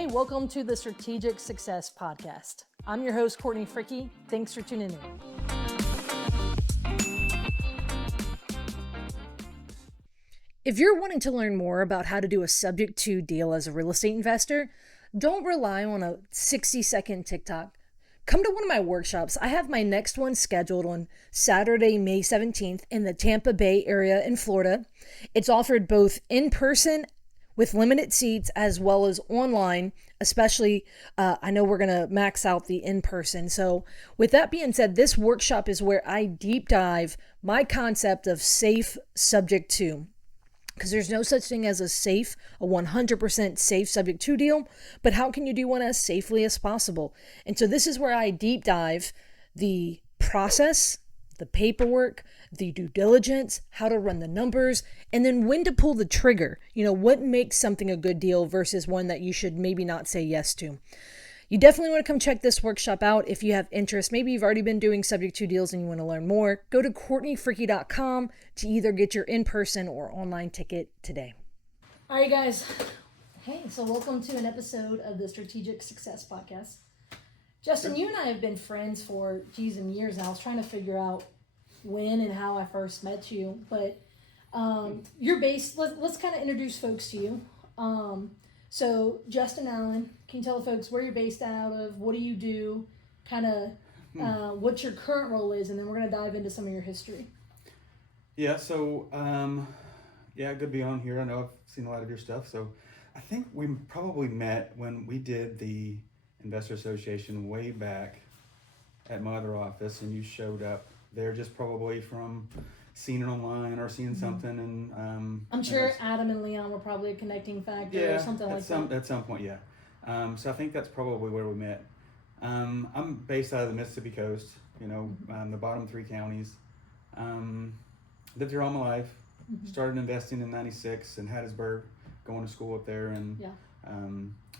Hey, welcome to the Strategic Success Podcast. I'm your host, Courtney. Thanks for tuning in. If you're wanting to learn more about how to do a subject to deal as a real estate investor, don't rely on a 60-second TikTok. Come to one of my workshops. I have my next one scheduled on Saturday, May 17th in the Tampa Bay area in Florida. It's offered both in person with limited seats as well as online, especially I know we're going to max out the in-person. So with that being said, this workshop is where I deep dive my concept of safe subject to. Because there's no such thing as a 100% safe subject to deal, but how can you do one as safely as possible? And so this is where I deep dive the process, the paperwork, the due diligence, how to run the numbers, and then when to pull the trigger. You know, what makes something a good deal versus one that you should maybe not say yes to. You definitely want to come check this workshop out if you have interest. Maybe you've already been doing subject to deals and you want to learn more. Go to CourtneyFreaky.com to either get your in-person or online ticket today. All right, guys. Hey, so welcome to an episode of the Strategic Success Podcast. Justin, you and I have been friends for, years now. I was trying to figure out when and how I first met you, but you're based, let's kind of introduce folks to you. So Justin Allen, can you tell the folks where you're based out of, what do you do, kind of what your current role is, and then we're going to dive into some of your history. Yeah, so, good to be on here. I know I've seen a lot of your stuff. So I think we probably met when we did the Investor Association way back at my other office, and you showed up there just probably from seeing it online or seeing something, and I'm sure Adam and Leon were probably a connecting factor or something like that. At some point, yeah. So I think that's probably where we met. I'm based out of the Mississippi coast, the bottom three counties. Lived here all my life. Started investing in '96 in Hattiesburg, going to school up there, and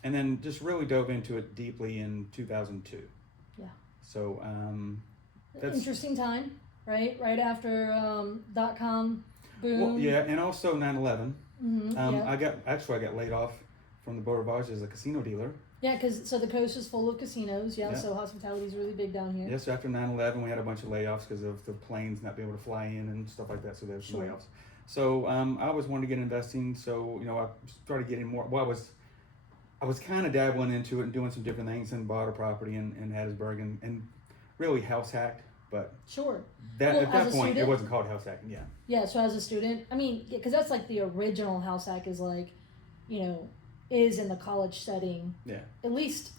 then just really dove into it deeply in 2002. Yeah. So that's interesting time. Right after .com boom. Well, yeah, and also 9/11. Yeah. I got laid off from the Brokerage as a casino dealer. Yeah, because the coast is full of casinos. Yeah, so hospitality is really big down here. Yes, after 9/11, we had a bunch of layoffs because of the planes not being able to fly in and stuff like that. So there was some layoffs. So I always wanted to get investing. So I started getting more. Well, I was kind of dabbling into it and doing some different things, and bought a property in Hattiesburg and really house hacked. But at that point, it wasn't called house hacking. Yeah. Yeah. So as a student, I mean, because that's like the original house hack is like, is in the college setting. Yeah. At least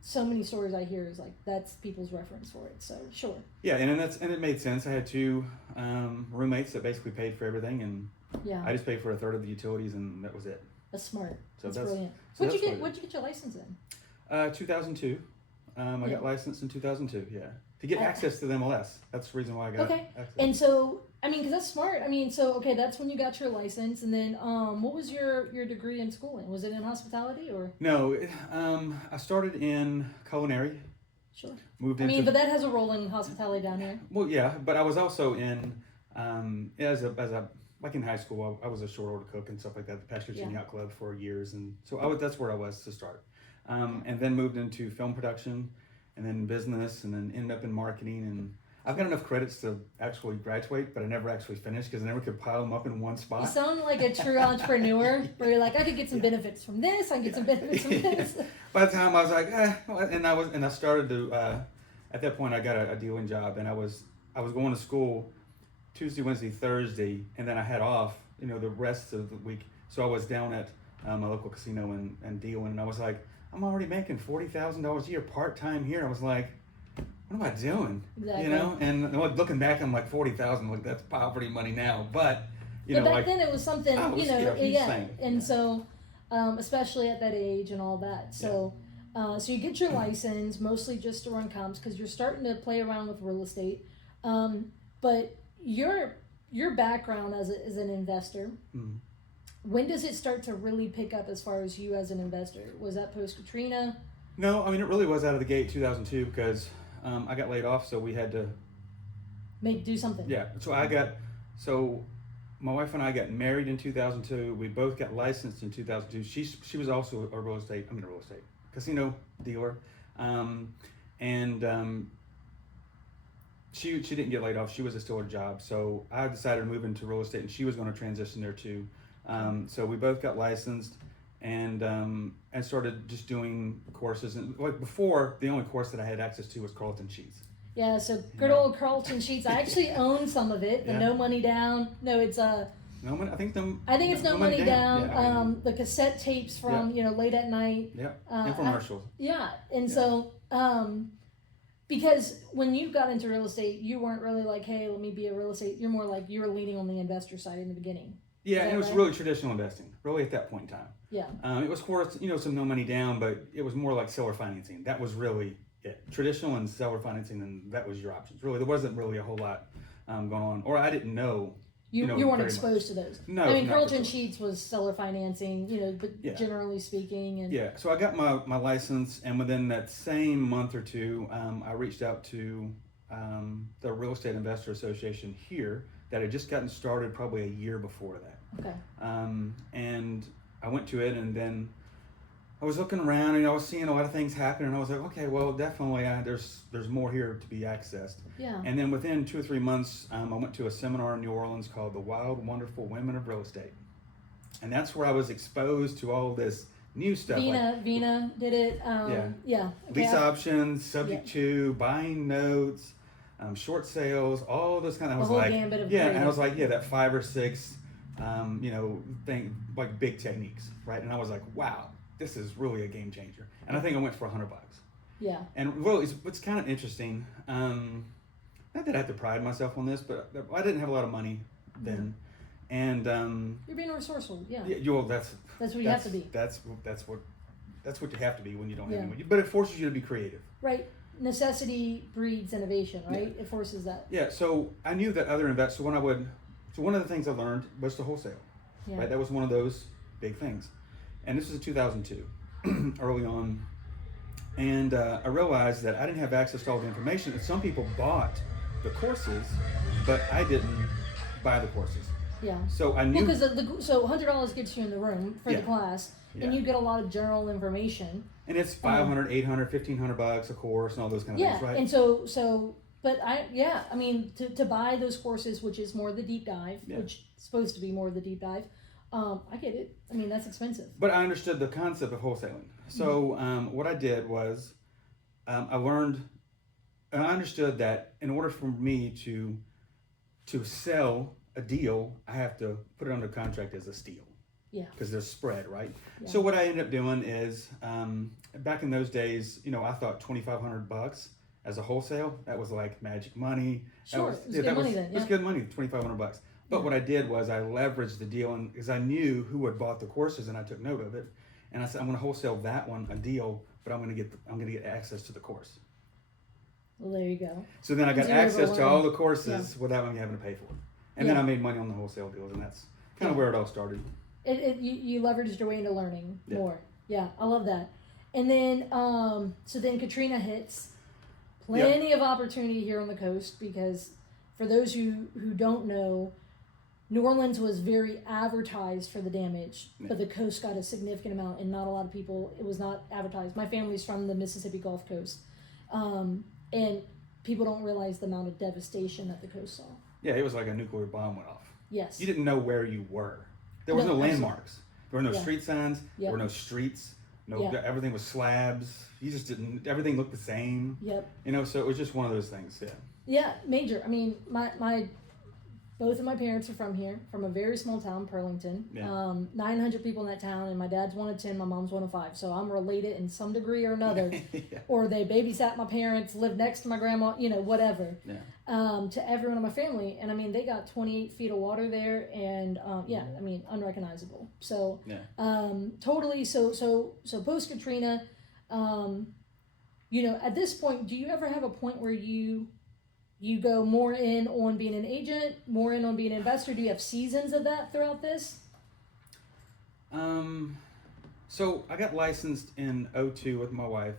so many stories I hear is like that's people's reference for it. So sure. Yeah, and it made sense. I had two roommates that basically paid for everything, and I just paid for a third of the utilities, and that was it. That's smart. So that's brilliant. What'd you get your license in? 2002. I got licensed in 2002. Yeah. To get access to the MLS. That's the reason why I got access. And so, I mean, because that's smart. I mean, so, that's when you got your license. And then what was your degree in schooling? Was it in hospitality or? No, I started in culinary. Sure. But that has a role in hospitality down here. Well, yeah, but I was also in, like in high school, I was a short order cook and stuff like that, the Pastor's Yacht Club for years. And so that's where I was to start. And then moved into film production, and then business, and then ended up in marketing. And I've got enough credits to actually graduate, but I never actually finished because I never could pile them up in one spot. You sound like a true entrepreneur, where you're like, I could get some benefits from this, I can get some benefits from this. By the time I was like, and I started to, at that point I got a dealing job, and I was going to school Tuesday, Wednesday, Thursday, and then I had off, the rest of the week. So I was down at my local casino and dealing, and I was like, I'm already making $40,000 a year part-time here. I was like, what am I doing? Exactly. And looking back, I'm like 40,000, like that's poverty money now. But, back then it was something, huge thing. And so, especially at that age and all that. So, so you get your license, mostly just to run comps because you're starting to play around with real estate. But your background as an investor, when does it start to really pick up as far as you as an investor? Was that post Katrina? No, I mean, it really was out of the gate 2002 because I got laid off, so we had to do something. Yeah, so my wife and I got married in 2002. We both got licensed in 2002. She was also a casino dealer, um, and she didn't get laid off. She was still at a job. So I decided to move into real estate, and she was going to transition there too. So we both got licensed, and started just doing courses. And like before, the only course that I had access to was Carlton Sheets. Yeah, so good old Carlton Sheets. I actually own some of it. The Yeah. No Money Down. No, it's No money. I think it's No Money Down. Yeah, The cassette tapes from late at night. yeah. Infomercials. And so because when you got into real estate, you weren't really like, hey, let me be a real estate. You're more like you were leaning on the investor side in the beginning. Yeah, and it was really traditional investing, really at that point in time. Yeah. It was, of course, some no money down, but it was more like seller financing. That was really it. Traditional and seller financing, and that was your options. Really, there wasn't really a whole lot going on, or I didn't know. You weren't exposed to those. No, I mean, not Carlton for sure. Sheets was seller financing, but generally speaking. And yeah, so I got my license, and within that same month or two, I reached out to the Real Estate Investor Association here that had just gotten started probably a year before that. Okay. And I went to it, and then I was looking around, and I was seeing a lot of things happen, and I was like, okay, well, definitely there's more here to be accessed. Yeah. And then within 2 or 3 months, I went to a seminar in New Orleans called The Wild, Wonderful Women of Real Estate. And that's where I was exposed to all this new stuff. Vina did it. Yeah. Okay, Lease options, subject to, buying notes, short sales, all those kind of, I was like, gambit of and I was like, that 5 or 6, thing, like big techniques, right? And I was like, wow, this is really a game changer. And I think I went for $100. Yeah. And really, it's kind of interesting. Not that I have to pride myself on this, but I didn't have a lot of money then. And you're being resourceful. Yeah. That's what you have to be. That's what you have to be when you don't have any money. Yeah. But it forces you to be creative. Right. Necessity breeds innovation, right? Yeah. It forces that. Yeah. So I knew that other investors. So one of the things I learned was to wholesale. Yeah. Right. That was one of those big things. And this was in 2002, early on. And I realized that I didn't have access to all the information. And some people bought the courses, but I didn't buy the courses. Yeah. So I knew. Because so $100 gets you in the room for the class, and Yeah. you get a lot of general information. And it's $500, $800, $1,500 a course, and all those kind of things, right? Yeah, and but I mean, to buy those courses, which is more the deep dive, which is supposed to be more the deep dive, I get it. I mean, that's expensive. But I understood the concept of wholesaling. So what I did was I learned, and I understood that in order for me to sell a deal, I have to put it under contract as a steal. Yeah. Because there's spread, right? Yeah. So what I ended up doing is, back in those days, I thought $2,500 as a wholesale, that was like magic money. Sure, it was good money then. It was good money, $2,500. But what I did was I leveraged the deal, and because I knew who had bought the courses, and I took note of it, and I said I'm going to wholesale that one a deal, but I'm going to get access to the course. Well, there you go. So then I got access to all the courses without me having to pay for it, and then I made money on the wholesale deals, and that's kind of where it all started. You leveraged your way into learning more. Yeah, I love that. And then so then Katrina hits. Plenty of opportunity here on the coast, because for those who don't know, New Orleans was very advertised for the damage, but the coast got a significant amount, and not a lot of people, it was not advertised. My family's from the Mississippi Gulf Coast, and people don't realize the amount of devastation that the coast saw. Yeah, it was like a nuclear bomb went off. Yes. You didn't know where you were. There was no landmarks. There were no street signs. There were no streets. Everything was slabs. You just didn't. Everything looked the same. Yep. So it was just one of those things. Yeah. Yeah, major. I mean, my both of my parents are from here, from a very small town, Pearlington. Yeah. 900 people in that town, and my dad's one of 10, my mom's one of 5. So I'm related in some degree or another. Yeah. Or they babysat my parents, lived next to my grandma, whatever. Yeah. To everyone in my family, and I mean, they got 28 feet of water there, and I mean, unrecognizable. So, totally. So post Katrina, at this point, do you ever have a point where you go more in on being an agent, more in on being an investor? Do you have seasons of that throughout this? So I got licensed in 2002 with my wife.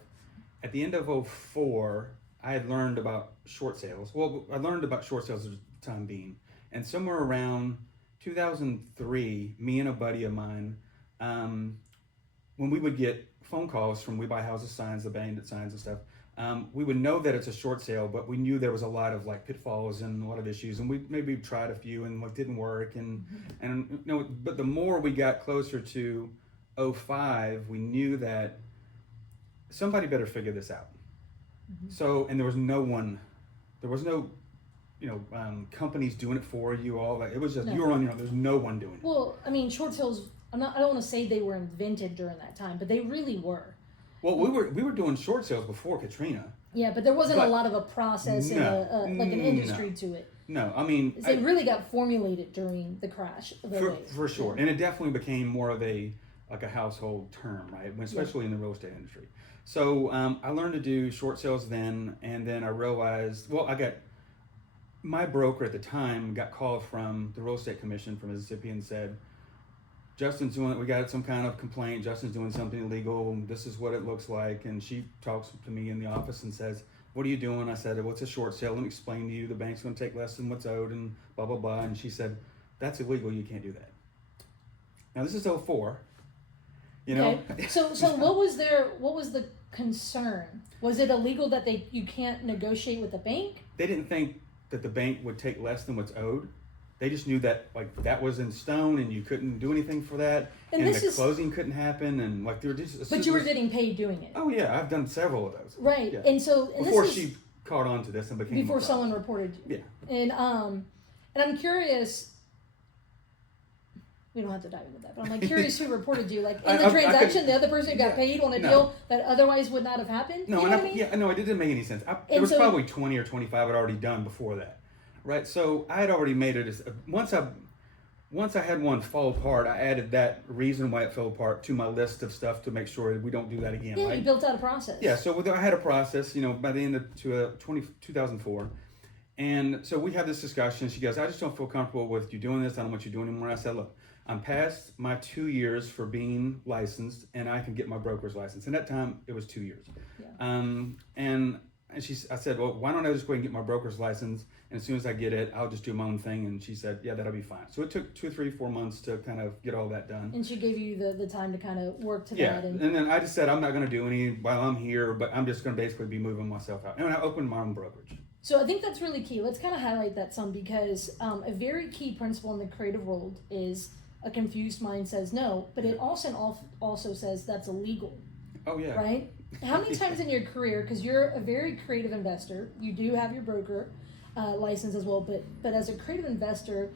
At the end of 2004, I had learned about short sales. Well, I learned about short sales at the time being. And somewhere around 2003, me and a buddy of mine, um, when we would get phone calls from We Buy Houses signs, the bandit signs and stuff, we would know that it's a short sale, but we knew there was a lot of like pitfalls and a lot of issues, and we maybe tried a few and what didn't work, and you know, but the more we got closer to '05, we knew that somebody better figure this out. So, and there was no companies doing it for you. All that, it was just No. you were on your own. There's no one doing it. Well, I mean, short sales. I don't want to say they were invented during that time, but they really were. Well, we were doing short sales before Katrina. Yeah, but there wasn't a But lot of a process and like an industry to it. No, I mean, It really got formulated during the crash of the for sure, and it definitely became more of a household term, right? Especially in the real estate industry. So I learned to do short sales then, and then I realized, well, my broker at the time got called from the real estate commission from Mississippi and said, we got some kind of complaint, Justin's doing something illegal, and this is what it looks like. And she talks to me in the office and says, what are you doing? I said, well, it's a short sale. Let me explain to you. The bank's going to take less than what's owed and blah, blah, blah. And she said, that's illegal. You can't do that. Now, this is '04. You know? Okay. So what was the concern? Was it illegal that you can't negotiate with the bank? They didn't think that the bank would take less than what's owed. They just knew that like that was in stone and you couldn't do anything for that, and the closing couldn't happen, and like they were just. But you were getting paid doing it. Oh yeah, I've done several of those. Right, yeah. and before she caught on to this and became before someone reported you. Yeah. And I'm curious. We don't have to dive into that, but I'm like curious who reported you. Like in the transaction, the other person got paid on a deal that otherwise would not have happened. No, you know what I mean? Yeah, no, it didn't make any sense. There was probably 20 or 25 I'd already done before that, right? So I had already made it. Once I had one fall apart, I added that reason why it fell apart to my list of stuff to make sure we don't do that again. Yeah, right? you built out a process. Yeah, so I had a process, by the end of 2004. And so we had this discussion. She goes, I just don't feel comfortable with you doing this. I don't want you doing anymore. And I said, look, I'm past my 2 years for being licensed, and I can get my broker's license. And that time, it was 2 years. Yeah. I said, well, why don't I just go ahead and get my broker's license? And as soon as I get it, I'll just do my own thing. And she said, yeah, that'll be fine. So it took 2, 3, 4 months to kind of get all that done. And she gave you the time to kind of work to that. Yeah, and then I just said, I'm not going to do any while I'm here, but I'm just going to basically be moving myself out. And I opened my own brokerage. So I think that's really key. Let's kind of highlight that some, because a very key principle in the creative world is a confused mind says no, but it also says that's illegal. Oh, yeah. Right? How many times in your career, because you're a very creative investor, you do have your broker license as well, but as a creative investor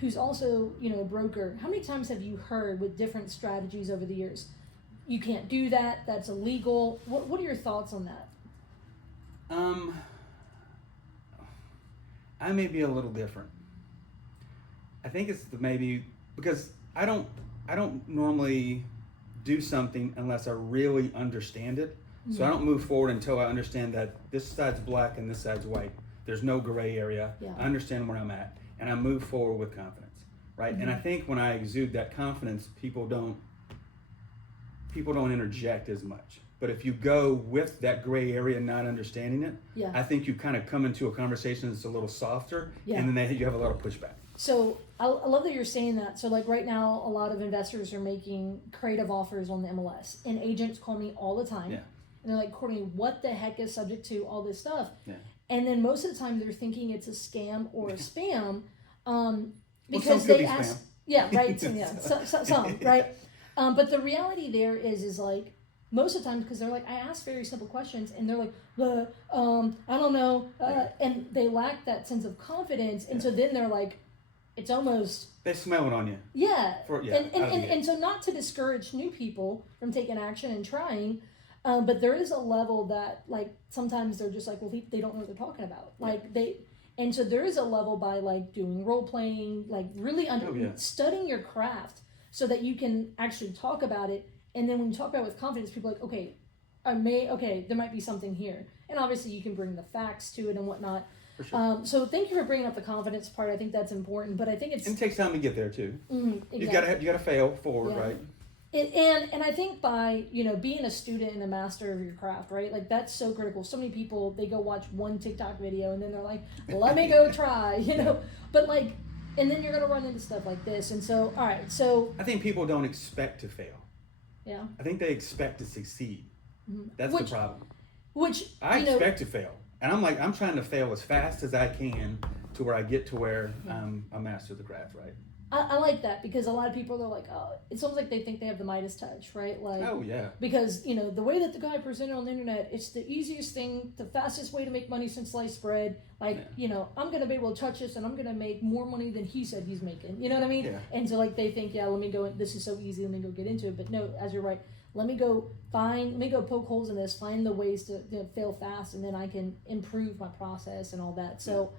who's also, a broker, how many times have you heard with different strategies over the years, you can't do that, that's illegal? What are your thoughts on that? I may be a little different. I think it's maybe because I don't normally do something unless I really understand it. So I don't move forward until I understand that this side's black and this side's white. There's no gray area. Yeah. I understand where I'm at, and I move forward with confidence, right? And I think when I exude that confidence, people don't interject as much. But if you go with that gray area, not understanding it, I think you kind of come into a conversation that's a little softer, and then you have a lot of pushback. So I love that you're saying that. So like right now, a lot of investors are making creative offers on the MLS, and agents call me all the time. Yeah. And they're like, Courtney, what the heck is subject to all this stuff? Yeah. And then most of the time they're thinking it's a scam or a spam, some because could they be ask, spam. yeah, right, some, right. But the reality there is like most of the time, because they're like, I ask very simple questions, and they're like, I don't know, and they lack that sense of confidence, and so then they're like, it's almost they smell it on you. Yeah, and so not to discourage new people from taking action and trying. But there is a level that, like, sometimes they're just like, well, they don't know what they're talking about. Like, and so there is a level by, like, doing role playing, like, really studying your craft so that you can actually talk about it. And then when you talk about it with confidence, people are like, okay, there might be something here. And obviously you can bring the facts to it and whatnot. For sure. So thank you for bringing up the confidence part. I think that's important. But I think it takes time to get there, too. Exactly. You gotta fail forward, right? And I think by, being a student and a master of your craft, right? Like, that's so critical. So many people, they go watch one TikTok video and then they're like, well, let me go try, But, like, And then you're going to run into stuff like this. And so, all right, so. I think people don't expect to fail. Yeah. I think they expect to succeed. Mm-hmm. That's the problem. I you know, expect to fail. And I'm trying to fail as fast as I can to where I get to where I'm a master of the craft, right? I like that because a lot of people are like, oh, it's almost like they think they have the Midas touch, right? Like, oh yeah. Because the way that the guy presented on the internet, it's the easiest thing, the fastest way to make money since sliced bread. Like, I'm gonna be able to touch this and I'm gonna make more money than he said he's making. You know what I mean? Yeah. And so like they think, let me go. This is so easy. Let me go get into it. But no, as you're right. Let me go poke holes in this, find the ways to fail fast, and then I can improve my process and all that. So,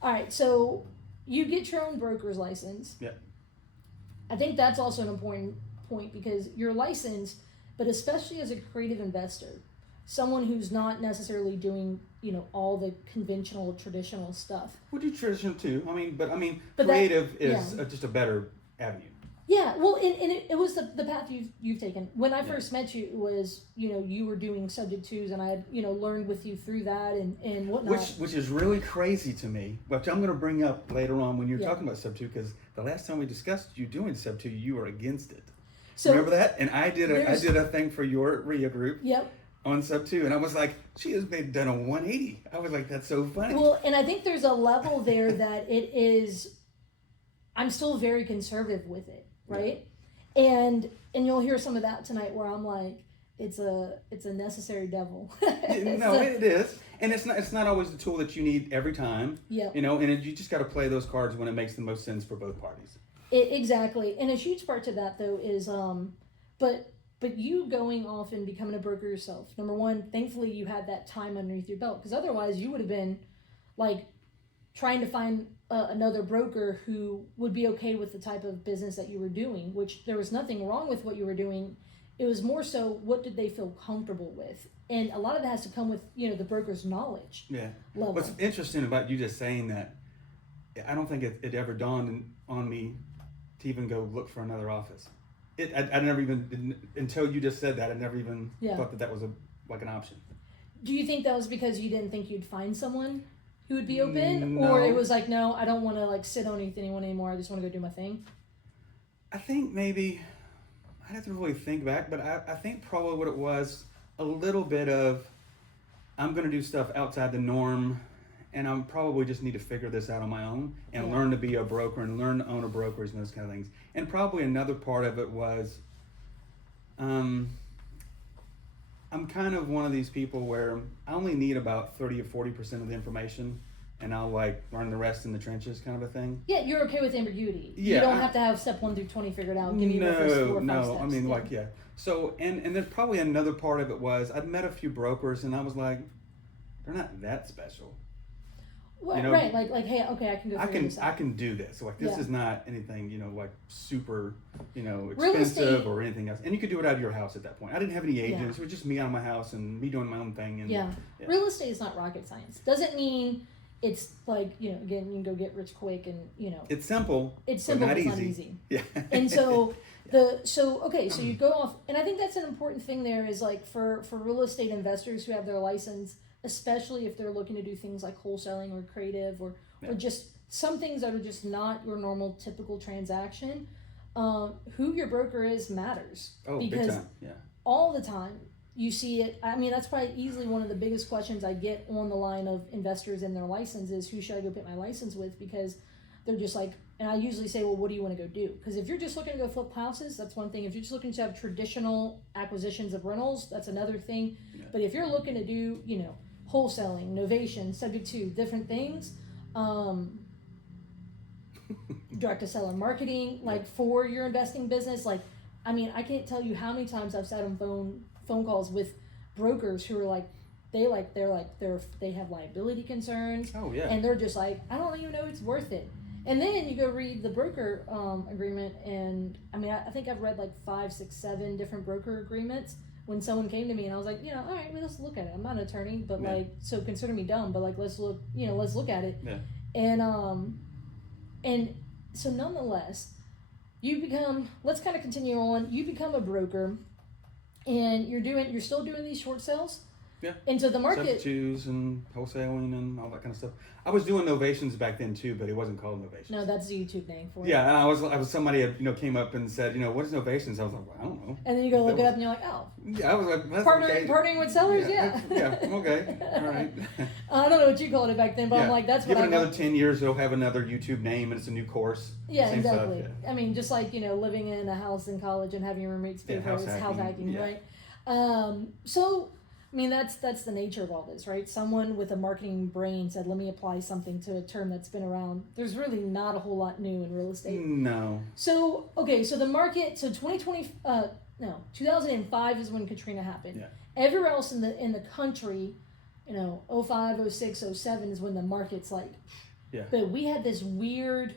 all right, so you get your own broker's license. Yeah. I think that's also an important point because your license, but especially as a creative investor, someone who's not necessarily doing, all the conventional, traditional stuff. We do traditional too. But But creative is just a better avenue. Yeah, well, and it was the path you've taken. When I first met you, it was, you were doing subject twos, and I had, learned with you through that and whatnot. Which is really crazy to me, which I'm going to bring up later on when you're talking about sub two, because the last time we discussed you doing sub two, you were against it. So remember that? And I did a thing for your REIA group. Yep. On sub two, and I was like, she has done a 180. I was like, that's so funny. Well, and I think there's a level there that it is. I'm still very conservative with it. Right, and you'll hear some of that tonight where I'm like, it's a necessary devil. It is, and it's not always the tool that you need every time. Yeah, and you just got to play those cards when it makes the most sense for both parties. Exactly, and a huge part to that though is but you going off and becoming a broker yourself. Number one, thankfully you had that time underneath your belt, because otherwise you would have been like trying to find another broker who would be okay with the type of business that you were doing, which there was nothing wrong with what you were doing. It was more so, what did they feel comfortable with? And a lot of that has to come with, the broker's knowledge. Yeah. Level. What's interesting about you just saying that, I don't think it ever dawned on me to even go look for another office. I never even, until you just said that, I never even thought that was an option. Do you think that was because you didn't think you'd find someone who would be open? No. Or it was like, no, I don't want to sit on anyone anymore. I just want to go do my thing? I think maybe, I'd have to really think back, but I think probably what it was, a little bit of, I'm going to do stuff outside the norm, and I'm probably just need to figure this out on my own and learn to be a broker and learn to own a brokerage and those kind of things. And probably another part of it was, I'm kind of one of these people where I only need about 30 or 40% of the information, and I'll learn the rest in the trenches, kind of a thing. Yeah, you're okay with ambiguity. Yeah, you don't have to have step 1 through 20 figured out. Give me the first 4 or 5 steps. So, and there's probably another part of it was I'd met a few brokers, and I was like, they're not that special. Well, right, like, hey, okay, I can go figure this out. I can do this. This is not anything, super, expensive estate, or anything else. And you could do it out of your house at that point. I didn't have any agents. It was just me out of my house and me doing my own thing. And real estate is not rocket science. Doesn't mean it's again, you can go get rich quick and, It's simple. It's simple, but it's not easy. Yeah. And so so you go off, and I think that's an important thing there is for real estate investors who have their license, especially if they're looking to do things like wholesaling or creative or just some things that are just not your normal typical transaction. Who your broker is matters. Oh, because big time. Yeah. all the time you see it. I mean, that's probably easily one of the biggest questions I get on the line of investors in their license is, who should I go pick my license with? Because they're just and I usually say, well, what do you want to go do? Because if you're just looking to go flip houses, that's one thing. If you're just looking to have traditional acquisitions of rentals, that's another thing. Yeah. But if you're looking to do, wholesaling, Novations, subject to different things, direct to seller marketing, for your investing business, I can't tell you how many times I've sat on phone calls with brokers who are they have liability concerns. Oh yeah. And they're just I don't even know it's worth it. And then you go read the broker agreement, and I think I've read 5, 6, 7 different broker agreements. When someone came to me and I was like, all right, let's look at it. I'm not an attorney, but so consider me dumb, but let's look, let's look at it. Yeah. And so nonetheless, you become, let's kind of continue on. You become a broker, and you're still doing these short sales. Yeah. And so the market, Substitutes and wholesaling and all that kind of stuff. I was doing Novations back then too, but it wasn't called Novations. no, that's the YouTube name for it. Yeah, and I was somebody came up and said, what is Novations? I was like, well, I don't know. And then you go look it up and you're like, oh. Yeah, I was like, that's okay. Partnering with sellers, yeah. Yeah, okay, all right. I don't know what you called it back then, but I'm like, that's what Give I it another 10 years, they'll have another YouTube name and it's a new course. Yeah, Same exactly. stuff, yeah. I mean, just like, living in a house in college and having your roommates pay for it, house hacking, yeah. right? So, I mean, that's the nature of all this, right? Someone with a marketing brain said, let me apply something to a term that's been around. There's really not a whole lot new in real estate. No. So, okay, so the market, 2005 is when Katrina happened. Yeah. Everywhere else in the country, 05, 06, 07 is when the market's like, yeah. But we had this weird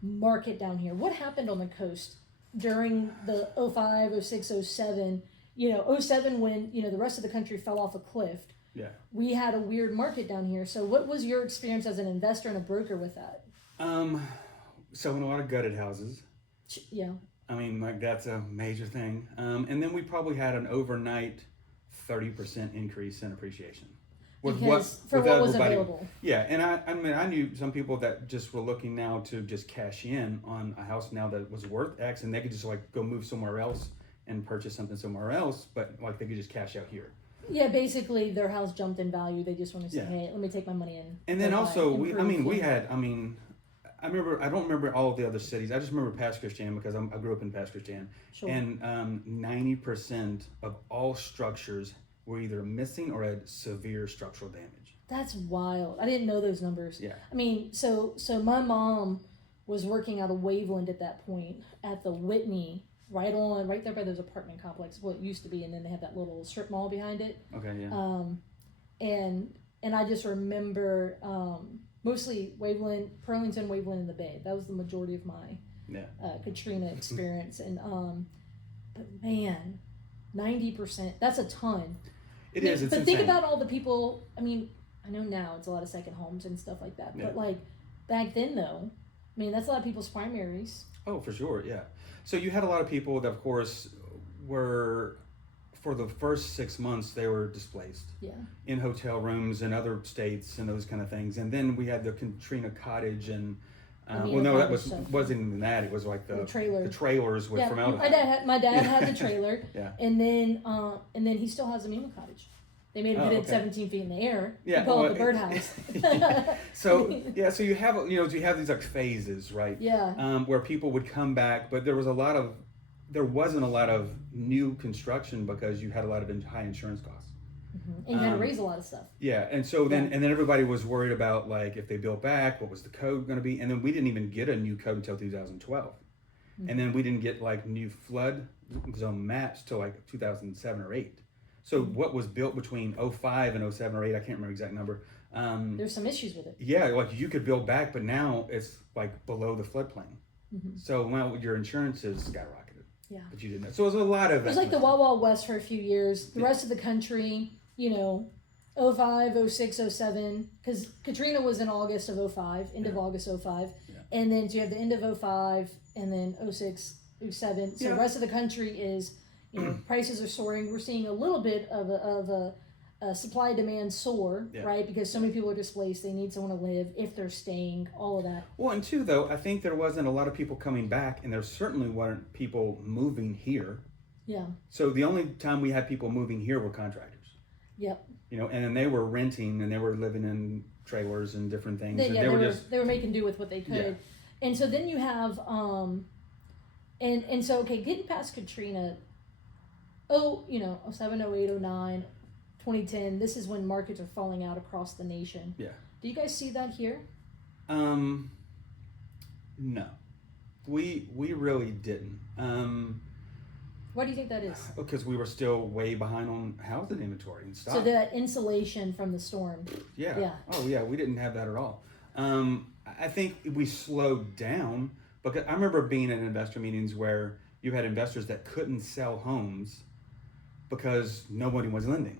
market down here. What happened on the coast during the 05, 06, 07? 07 when, the rest of the country fell off a cliff. Yeah. We had a weird market down here. So what was your experience as an investor and a broker with that? Selling a lot of gutted houses. Yeah. I mean, like that's a major thing. And then we probably had an overnight 30% increase in appreciation. What was available. Yeah, and I knew some people that just were looking now to just cash in on a house now that was worth X, and they could just like go move somewhere else and purchase something somewhere else, but like they could just cash out here. Yeah, basically their house jumped in value. They just want to say, hey, let me take my money in. And then also I don't remember all of the other cities. I just remember Pass Christian because I grew up in Pass Christian. Sure. And 90% of all structures were either missing or had severe structural damage. That's wild. I didn't know those numbers. Yeah. I mean, so my mom was working out of Waveland at that point at the Whitney, right there by those apartment complex. Well, it used to be, and then they had that little strip mall behind it. Okay, yeah. And I just remember mostly Waveland, Pearlington, Waveland, and the Bay. That was the majority of my Katrina experience. And but man, 90%. That's a ton. It is. It's but insane. think about all the people. I mean, I know now it's a lot of second homes and stuff like that. Yeah. But like back then, though, I mean, that's a lot of people's primaries. Oh, for sure, yeah. So you had a lot of people that, of course, were for the first 6 months they were displaced. Yeah. In hotel rooms in other states and those kind of things, and then we had the Katrina cottage and. That wasn't even that. It was like the trailers with formaldehyde. My dad had the trailer. Yeah. And then he still has a Mima cottage. They made him hit it 17 feet in the air. Yeah. We call it the birdhouse. So you have these like phases, right? Yeah. Where people would come back, but there wasn't a lot of new construction because you had a lot of high insurance costs. Mm-hmm. And you had to raise a lot of stuff. Yeah, and so then everybody was worried about like if they built back, what was the code going to be? And then we didn't even get a new code until 2012, and then we didn't get like new flood zone maps till like 2007 or 8. So what was built between 05 and 07 or 8, I can't remember the exact number. There's some issues with it. Yeah, like you could build back, but now it's like below the floodplain. Mm-hmm. So now your insurance is skyrocketed. Yeah, but you didn't know. So it was a lot of. It was like the Wild Wild West for a few years. The rest of the country. 05, 06, 07, because Katrina was in August of 05, end of August 05, and then so you have the end of 05, and then 06, 07. So the rest of the country is, prices are soaring. We're seeing a little bit of a supply demand soar, right? Because so many people are displaced. They need somewhere to live if they're staying. All of that. Well, and two though, I think there wasn't a lot of people coming back, and there certainly weren't people moving here. Yeah. So the only time we had people moving here were contractors. Yep. And then they were renting and they were living in trailers and different things. They were making do with what they could. Yeah. And so then you have getting past Katrina, 07, 08, 09, 2010, this is when markets are falling out across the nation. Yeah. Do you guys see that here? No. We really didn't. Why do you think that is? Because we were still way behind on housing inventory and stuff. So that insulation from the storm. Yeah. Oh yeah, we didn't have that at all. I think we slowed down because I remember being in investor meetings where you had investors that couldn't sell homes because nobody was lending.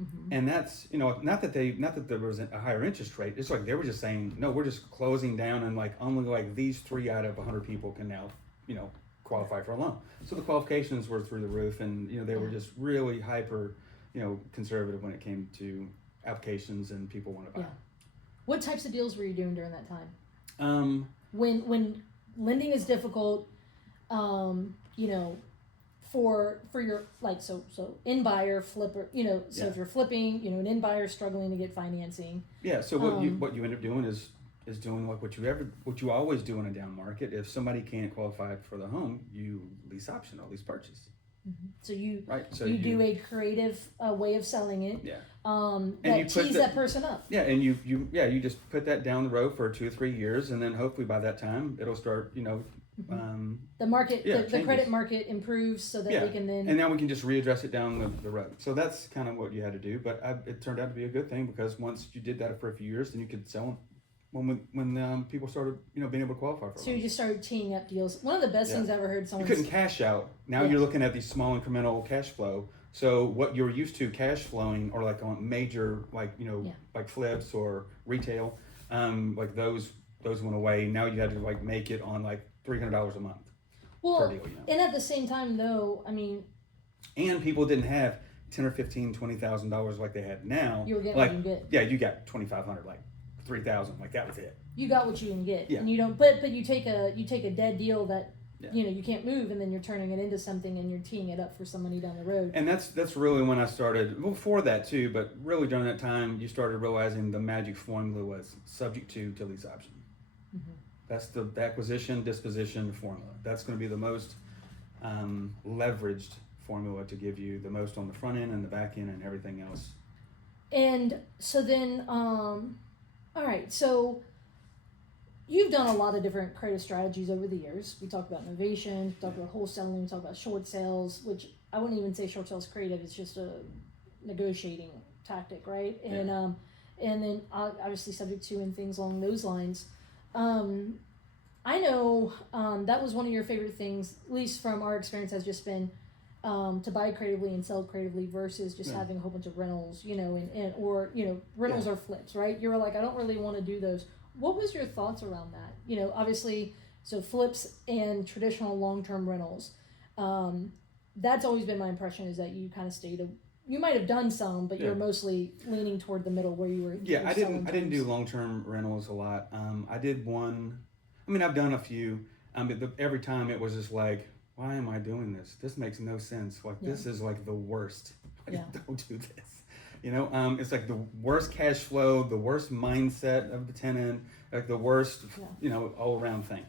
Mm-hmm. And that's, not that there was a higher interest rate. It's like they were just saying, no, we're just closing down and like only like these 3 out of 100 people can now, qualify for a loan. So the qualifications were through the roof, and they were just really hyper conservative when it came to applications and people want to buy. Yeah. What types of deals were you doing during that time? Um, When lending is difficult, for your so in buyer flipper, if you're flipping, an in buyer struggling to get financing. Yeah. So what you end up doing is doing like what you always do in a down market. If somebody can't qualify for the home, you lease option or lease purchase. Mm-hmm. So you So you do a creative way of selling it. Yeah. That you tease that person up. Yeah, and you just put that down the road for 2 or 3 years, and then hopefully by that time it'll start the market, the credit changes. market improves so that we can then. And now we can just readdress it down the road. So that's kind of what you had to do, but it turned out to be a good thing because once you did that for a few years, then you could sell them when people started being able to qualify for. So you just started teeing up deals. One of the best things I ever heard someone. You couldn't cash out. Now you're looking at these small incremental cash flow. So what you're used to cash flowing, or like on major like flips or retail, like those went away. Now you had to like make it on like $300 a month. Well, per deal, and at the same time though, I mean. And people didn't have $10,000 or $15,000, $20,000 like they had now. You were getting like, what you get. Yeah, you got $2,500, like $3,000, like that was it. You got what you can get, yeah. And you don't. But you take a dead deal that you can't move, and then you're turning it into something, and you're teeing it up for some money down the road. And that's really when I started. Before that too, but really during that time, you started realizing the magic formula was subject to lease option. Mm-hmm. That's the acquisition disposition formula. That's going to be the most leveraged formula to give you the most on the front end and the back end and everything else. And so then, all right, so you've done a lot of different creative strategies over the years. We talked about Novations, we talked about wholesaling, we talked about short sales, which I wouldn't even say short sales creative. It's just a negotiating tactic, right? And and then obviously subject to and things along those lines. I know that was one of your favorite things, at least from our experience, has just been to buy creatively and sell creatively versus just having a whole bunch of rentals, or rentals or flips, right? You were like, I don't really want to do those. What was your thoughts around that? Obviously, so flips and traditional long-term rentals. That's always been my impression, is that you kind of stayed. You might have done some, but you're mostly leaning toward the middle where you were. Yeah, I didn't do long-term rentals a lot. I did one. I mean, I've done a few. But every time it was just like, why am I doing this? This makes no sense. Like this is like the worst. Don't do this. It's like the worst cash flow, the worst mindset of the tenant, like the worst, all around thing.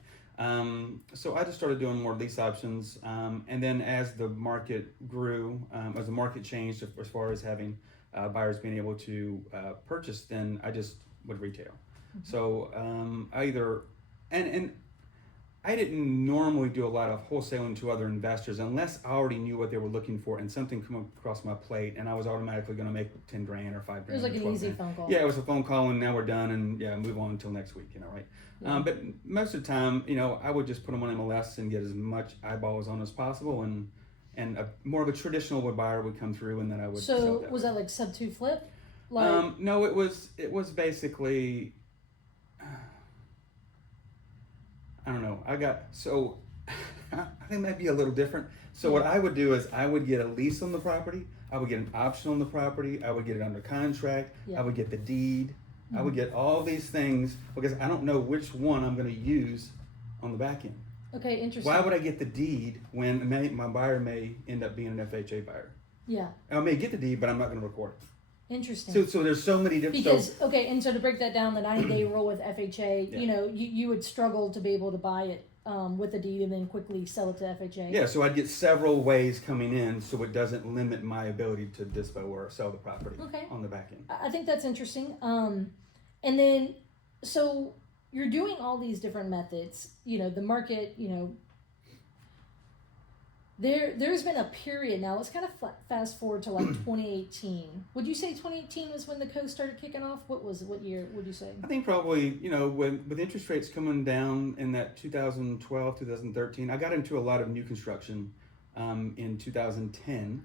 So I just started doing more lease options. And then as the market grew, as the market changed as far as having buyers being able to purchase, then I just would retail. Mm-hmm. So and I didn't normally do a lot of wholesaling to other investors unless I already knew what they were looking for and something come across my plate and I was automatically going to make $10,000 or $5,000. It was like an easy phone call. Yeah, it was a phone call and now we're done and move on until next week, right? Yeah. But most of the time, I would just put them on MLS and get as much eyeballs on as possible and more of a traditional buyer would come through and then I would sell So that was that like sub 2 flip? No, it was basically. I don't know. I think that'd be a little different. So what I would do is I would get a lease on the property. I would get an option on the property. I would get it under contract. Yeah. I would get the deed. Mm-hmm. I would get all these things because I don't know which one I'm going to use on the back end. Okay, interesting. Why would I get the deed when my buyer may end up being an FHA buyer? Yeah. I may get the deed, but I'm not going to record it. Interesting. So there's so many different. Because and so to break that down, the 90-day rule with FHA, you would struggle to be able to buy it with a deed and then quickly sell it to FHA. Yeah, so I'd get several ways coming in, so it doesn't limit my ability to dispo or sell the property on the back end. I think that's interesting. And then so you're doing all these different methods. The market. There's been a period now. Let's kind of fast forward to like 2018. Would you say 2018 was when the coast started kicking off? What year would you say? I think probably, with interest rates coming down in that 2012, 2013, I got into a lot of new construction in 2010.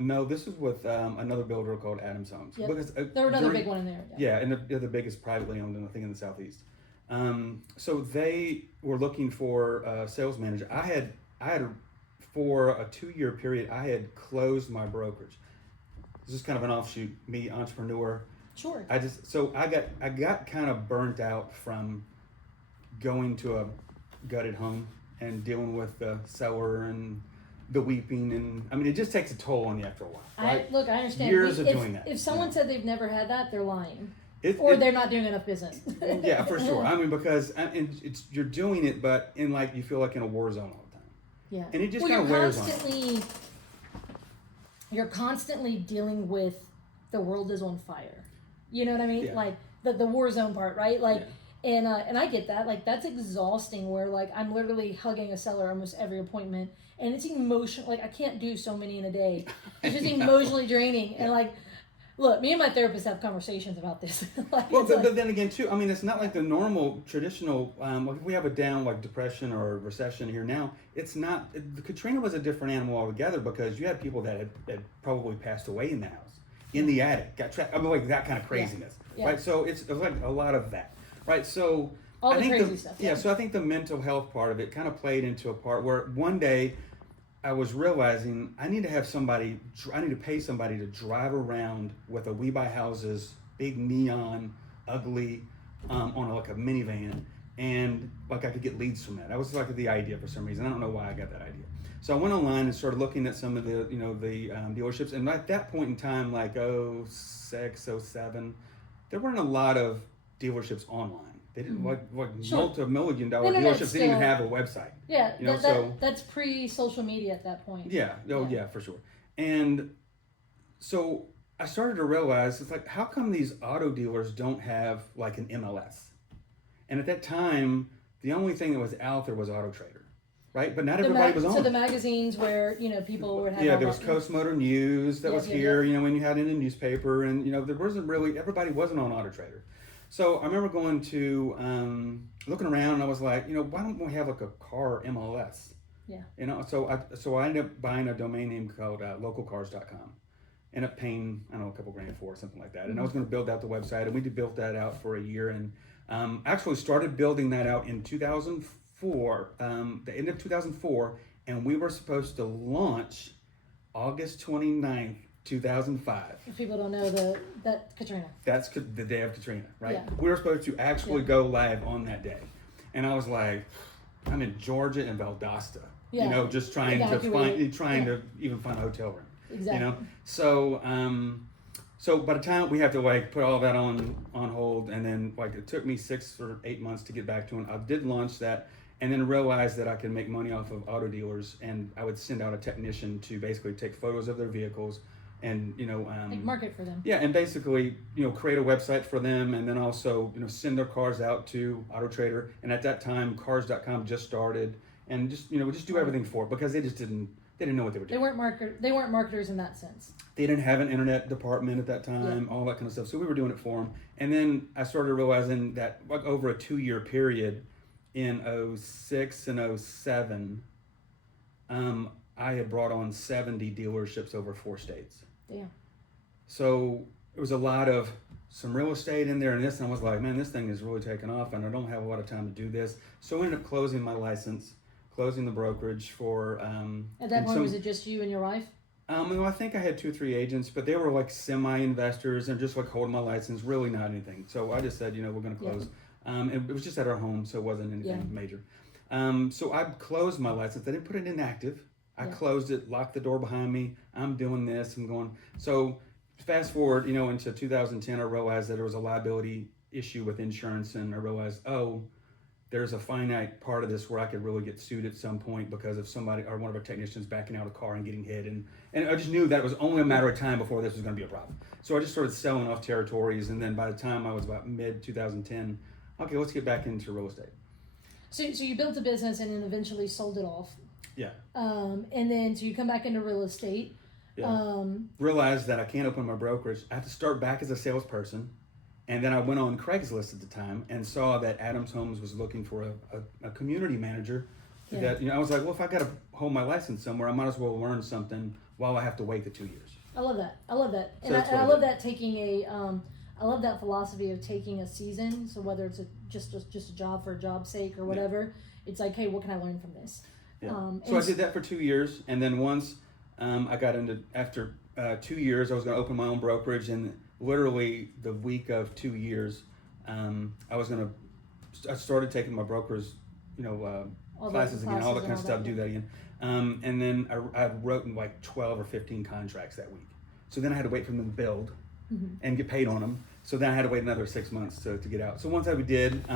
No, this was with another builder called Adams Homes. Yep. Because there were another big one in there. Yeah, and they're the biggest privately owned, I think, in the Southeast. So they were looking for a sales manager. I had for a 2-year period, I had closed my brokerage. This is kind of an offshoot, me, entrepreneur. Sure. I got kind of burnt out from going to a gutted home and dealing with the seller and the weeping, and I mean, it just takes a toll on you after a while. Right? I understand. Years of doing that. If someone said they've never had that, they're lying. Or they're not doing enough business. Yeah, for sure. I mean, because you're doing it, but you feel like in a war zone all the time. Yeah. And it just kind of wears on you. You're constantly dealing with the world is on fire. You know what I mean? Yeah. Like the war zone part, right? Like, yeah. And I get that. Like, that's exhausting. Where like I'm literally hugging a seller almost every appointment, and it's emotional. Like I can't do so many in a day. It's just emotionally draining. And like, look, me and my therapist have conversations about this. Like, well, but then again, too, I mean, it's not like the normal traditional, like if we have a down, like depression or recession here now, it's not, Katrina was a different animal altogether because you had people that had probably passed away in the house, in the attic, got trapped, I mean, like that kind of craziness, right? So it's like a lot of that, right? So all I the think crazy stuff. Yeah, so I think the mental health part of it kind of played into a part where one day, I was realizing I need to pay somebody to drive around with a We Buy Houses, big neon, ugly, on like a minivan, and like I could get leads from that. That was like the idea for some reason. I don't know why I got that idea. So I went online and started looking at some of the, dealerships, and at that point in time, like 06, 07, there weren't a lot of dealerships online. They didn't like multi-million-dollar dealerships didn't even have a website. Yeah, that's pre-social media at that point. Yeah, yeah, for sure. And so I started to realize it's like, how come these auto dealers don't have like an MLS? And at that time, the only thing that was out there was Auto Trader, right? But not everybody was on. So the magazines where people would have. Yeah, there was Coast Motor News that was here. Yeah. When you had it in the newspaper, and there wasn't really everybody wasn't on Auto Trader. So I remember going to looking around, and I was like, why don't we have like a car MLS? Yeah. So I ended up buying a domain name called localcars.com. Ended up paying, I don't know, a couple grand for it, something like that. And I was going to build out the website, and we built that out for a year, and actually started building that out in 2004, the end of 2004, and we were supposed to launch August 29th, 2005. If people don't know that Katrina. That's the day of Katrina, right? Yeah. We were supposed to actually go live on that day. And I was like, I'm in Georgia and Valdosta, just trying to even find a hotel room. Exactly. So by the time we have to like put all that on hold, and then like it took me 6 or 8 months to get back to it. I did launch that, and then realized that I could make money off of auto dealers, and I would send out a technician to basically take photos of their vehicles and like market for them. Yeah, and basically create a website for them, and then also send their cars out to Auto Trader. And at that time, cars.com just started, and just do everything for it because they didn't know what they were doing. They weren't marketers in that sense. They didn't have an internet department at that time, all that kind of stuff. So we were doing it for them. And then I started realizing that like over a 2-year period in 06 and 07, I had brought on 70 dealerships over 4 states. Yeah. So it was a lot of some real estate in there, and I was like, man, this thing is really taking off, and I don't have a lot of time to do this. So I ended up closing my license, closing the brokerage for. At that point, was it just you and your wife? I think I had 2 or 3 agents, but they were like semi-investors and just like holding my license, really not anything. So I just said, we're going to close. It was just at our home, so it wasn't anything major. So I closed my license. I didn't put it in active. I closed it, locked the door behind me. I'm doing this. I'm going. So fast forward, into 2010, I realized that there was a liability issue with insurance, and I realized, there's a finite part of this where I could really get sued at some point because of somebody or one of our technicians backing out a car and getting hit. And I just knew that it was only a matter of time before this was going to be a problem. So I just started selling off territories. And then by the time I was about mid-2010, okay, let's get back into real estate. So you built a business and then eventually sold it off. Yeah. And then so you come back into real estate. Yeah. Realized that I can't open my brokerage. I have to start back as a salesperson. And then I went on Craigslist at the time and saw that Adams Homes was looking for a community manager. That I was like, well, if I got to hold my license somewhere, I might as well learn something while I have to wait the 2 years. I love that. And I love that I love that philosophy of taking a season. So whether it's just a job for a job's sake or whatever, it's like, hey, what can I learn from this? Yeah. Um, So I and did that for 2 years, and then once I got into after 2 years, I was going to open my own brokerage, and literally the week of 2 years, I started taking my brokers, all the classes again, all that classes kind and of all stuff, that. do that again, and then I wrote in like 12 or 15 contracts that week. So then I had to wait for them to build and get paid on them. So then I had to wait another 6 months to get out. So once I did,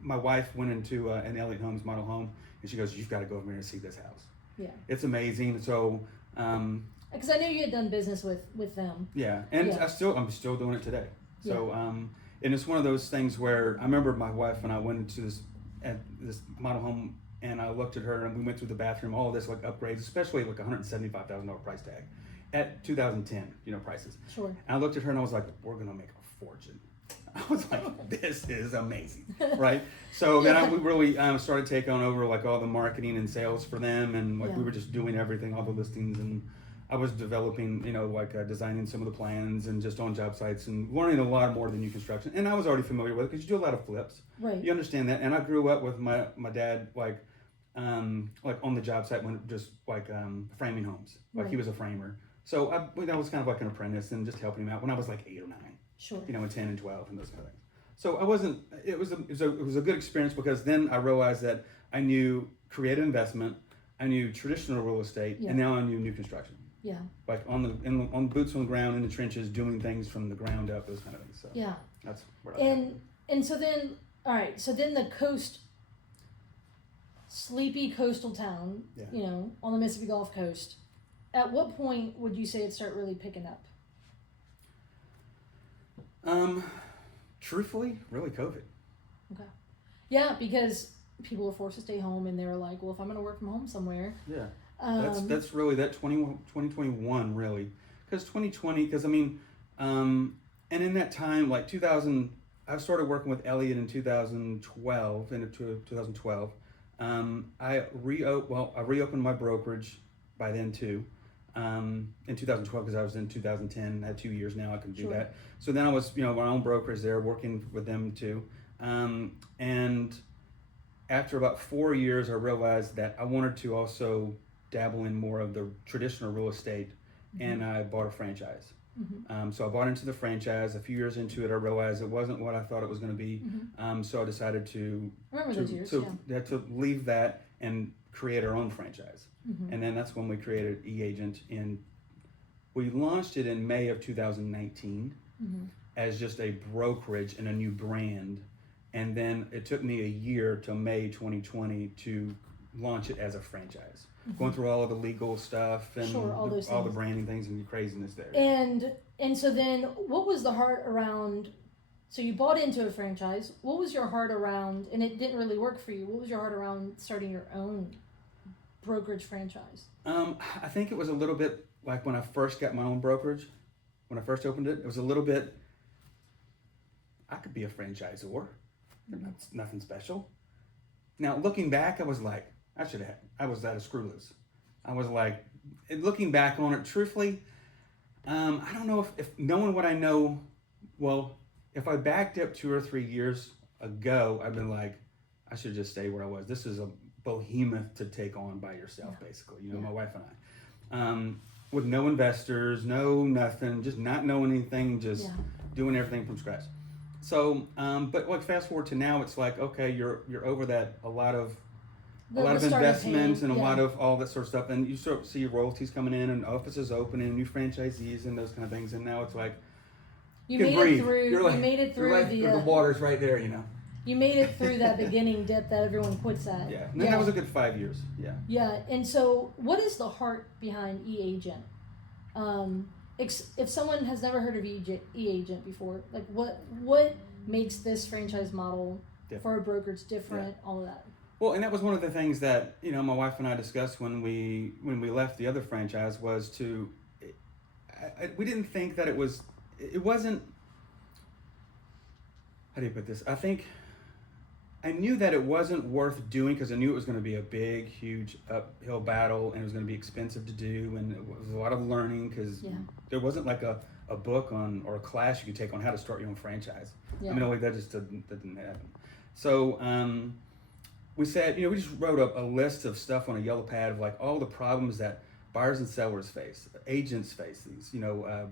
my wife went into an Elliott Homes model home, and she goes, "You've got to go over here and see this house. Yeah. It's amazing." So Because I know you had done business with them. yeah, and Yeah. I'm still doing it today. So and it's one of those things where I remember my wife and I went into this model home, and I looked at her, and we went through the bathroom, all this like upgrades, especially like $175,000 price tag at 2010, prices. Sure. And I looked at her and I was like, "We're gonna make a fortune." I was like, "This is amazing," right? So then we really started taking over like all the marketing and sales for them, and like we were just doing everything, all the listings, and I was developing, designing some of the plans and just on job sites and learning a lot more than new construction. And I was already familiar with it because you do a lot of flips. Right. You understand that. And I grew up with my dad, like on the job site when just framing homes. Like he was a framer. So I was kind of like an apprentice and just helping him out when I was like 8 or 9. Sure. And 10 and 12 and those kind of things. So I wasn't. It was a good experience because then I realized that I knew creative investment, I knew traditional real estate, and now I knew new construction. Yeah. Like on boots on the ground in the trenches, doing things from the ground up, those kind of things. So Yeah. that's what I And so then, all right. So then the sleepy coastal town, on the Mississippi Gulf Coast. At what point would you say it start really picking up? Truthfully, really COVID. Okay. Yeah, because people were forced to stay home, and they were like, "Well, if I'm going to work from home somewhere." Yeah. That's really that 2021 really, because 2020, because and in that time, like 2000, I started working with Elliott in 2012, into 2012. I reopened my brokerage by then too, in 2012 because I was in 2010. I had 2 years now. I can do that. So then I was, my own brokerage there, working with them too, and after about 4 years, I realized that I wanted to also dabble in more of the traditional real estate, and I bought a franchise. So I bought into the franchise. A few years into it, I realized it wasn't what I thought it was going to be. So I decided to leave that and create our own franchise. And then that's when we created eAgent. We launched it in May of 2019 as just a brokerage and a new brand. And then it took me a year till May 2020 to launch it as a franchise. Going through all of the legal stuff and all the branding things and the craziness there. And so then what was the heart around, so you bought into a franchise, what was your heart around, and it didn't really work for you, what was your heart around starting your own brokerage franchise? I think it was a little bit like when I first got my own brokerage, when I first opened it, it was a little bit, I could be a franchisor. That's nothing special. Now, looking back, I was like, I was at a screw loose. I was like, looking back on it, truthfully, I don't know if knowing what I know, well, if I backed up 2 or 3 years ago, I'd been like, I should just stay where I was. This is a behemoth to take on by yourself, basically. My wife and I. With no investors, no nothing, just not knowing anything, just doing everything from scratch. So, but like fast forward to now, it's like, okay, you're over that, a lot of investments and a lot of all that sort of stuff, and you sort of see royalties coming in and offices opening, new franchisees and those kind of things, and now it's like you made it through. The water's right there, You made it through that beginning dip that everyone quits at. Yeah, and then that was a good 5 years. Yeah. Yeah, and so what is the heart behind eAgent? If someone has never heard of eAgent before, like what makes this franchise model for a brokerage different? All of that. Well, and that was one of the things that my wife and I discussed when we left the other franchise was we didn't think that it wasn't. How do you put this? I think I knew that it wasn't worth doing because I knew it was going to be a big, huge uphill battle, and it was going to be expensive to do, and it was a lot of learning because there wasn't like a book or a class you could take on how to start your own franchise. I mean, that just didn't happen. So we said, we just wrote up a list of stuff on a yellow pad of like all the problems that buyers and sellers face, agents face these,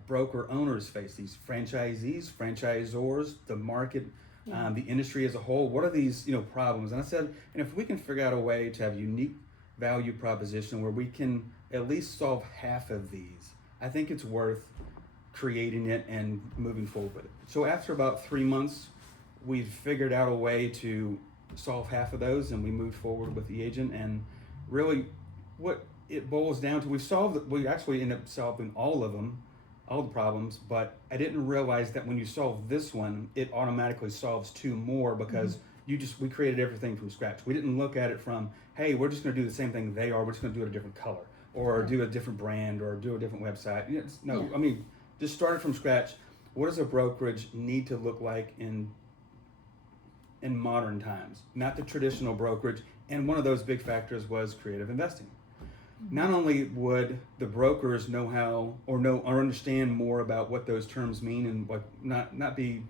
broker owners face these, franchisees, franchisors, the market, the industry as a whole. What are these, problems? And I said, and if we can figure out a way to have a unique value proposition where we can at least solve half of these, I think it's worth creating it and moving forward with it. So after about 3 months, we've figured out a way to solve half of those, and we moved forward with the agent. And really, what it boils down to, we actually ended up solving all of them, all the problems. But I didn't realize that when you solve this one, it automatically solves 2 more, because we created everything from scratch. We didn't look at it from, hey, we're just going to do the same thing they are. We're just going to do it a different color, or do a different brand, or do a different website. I mean, just started from scratch. What does a brokerage need to look like in modern times? Not the traditional brokerage. And one of those big factors was creative investing. Not only would the brokers know how or understand more about what those terms mean, and what not be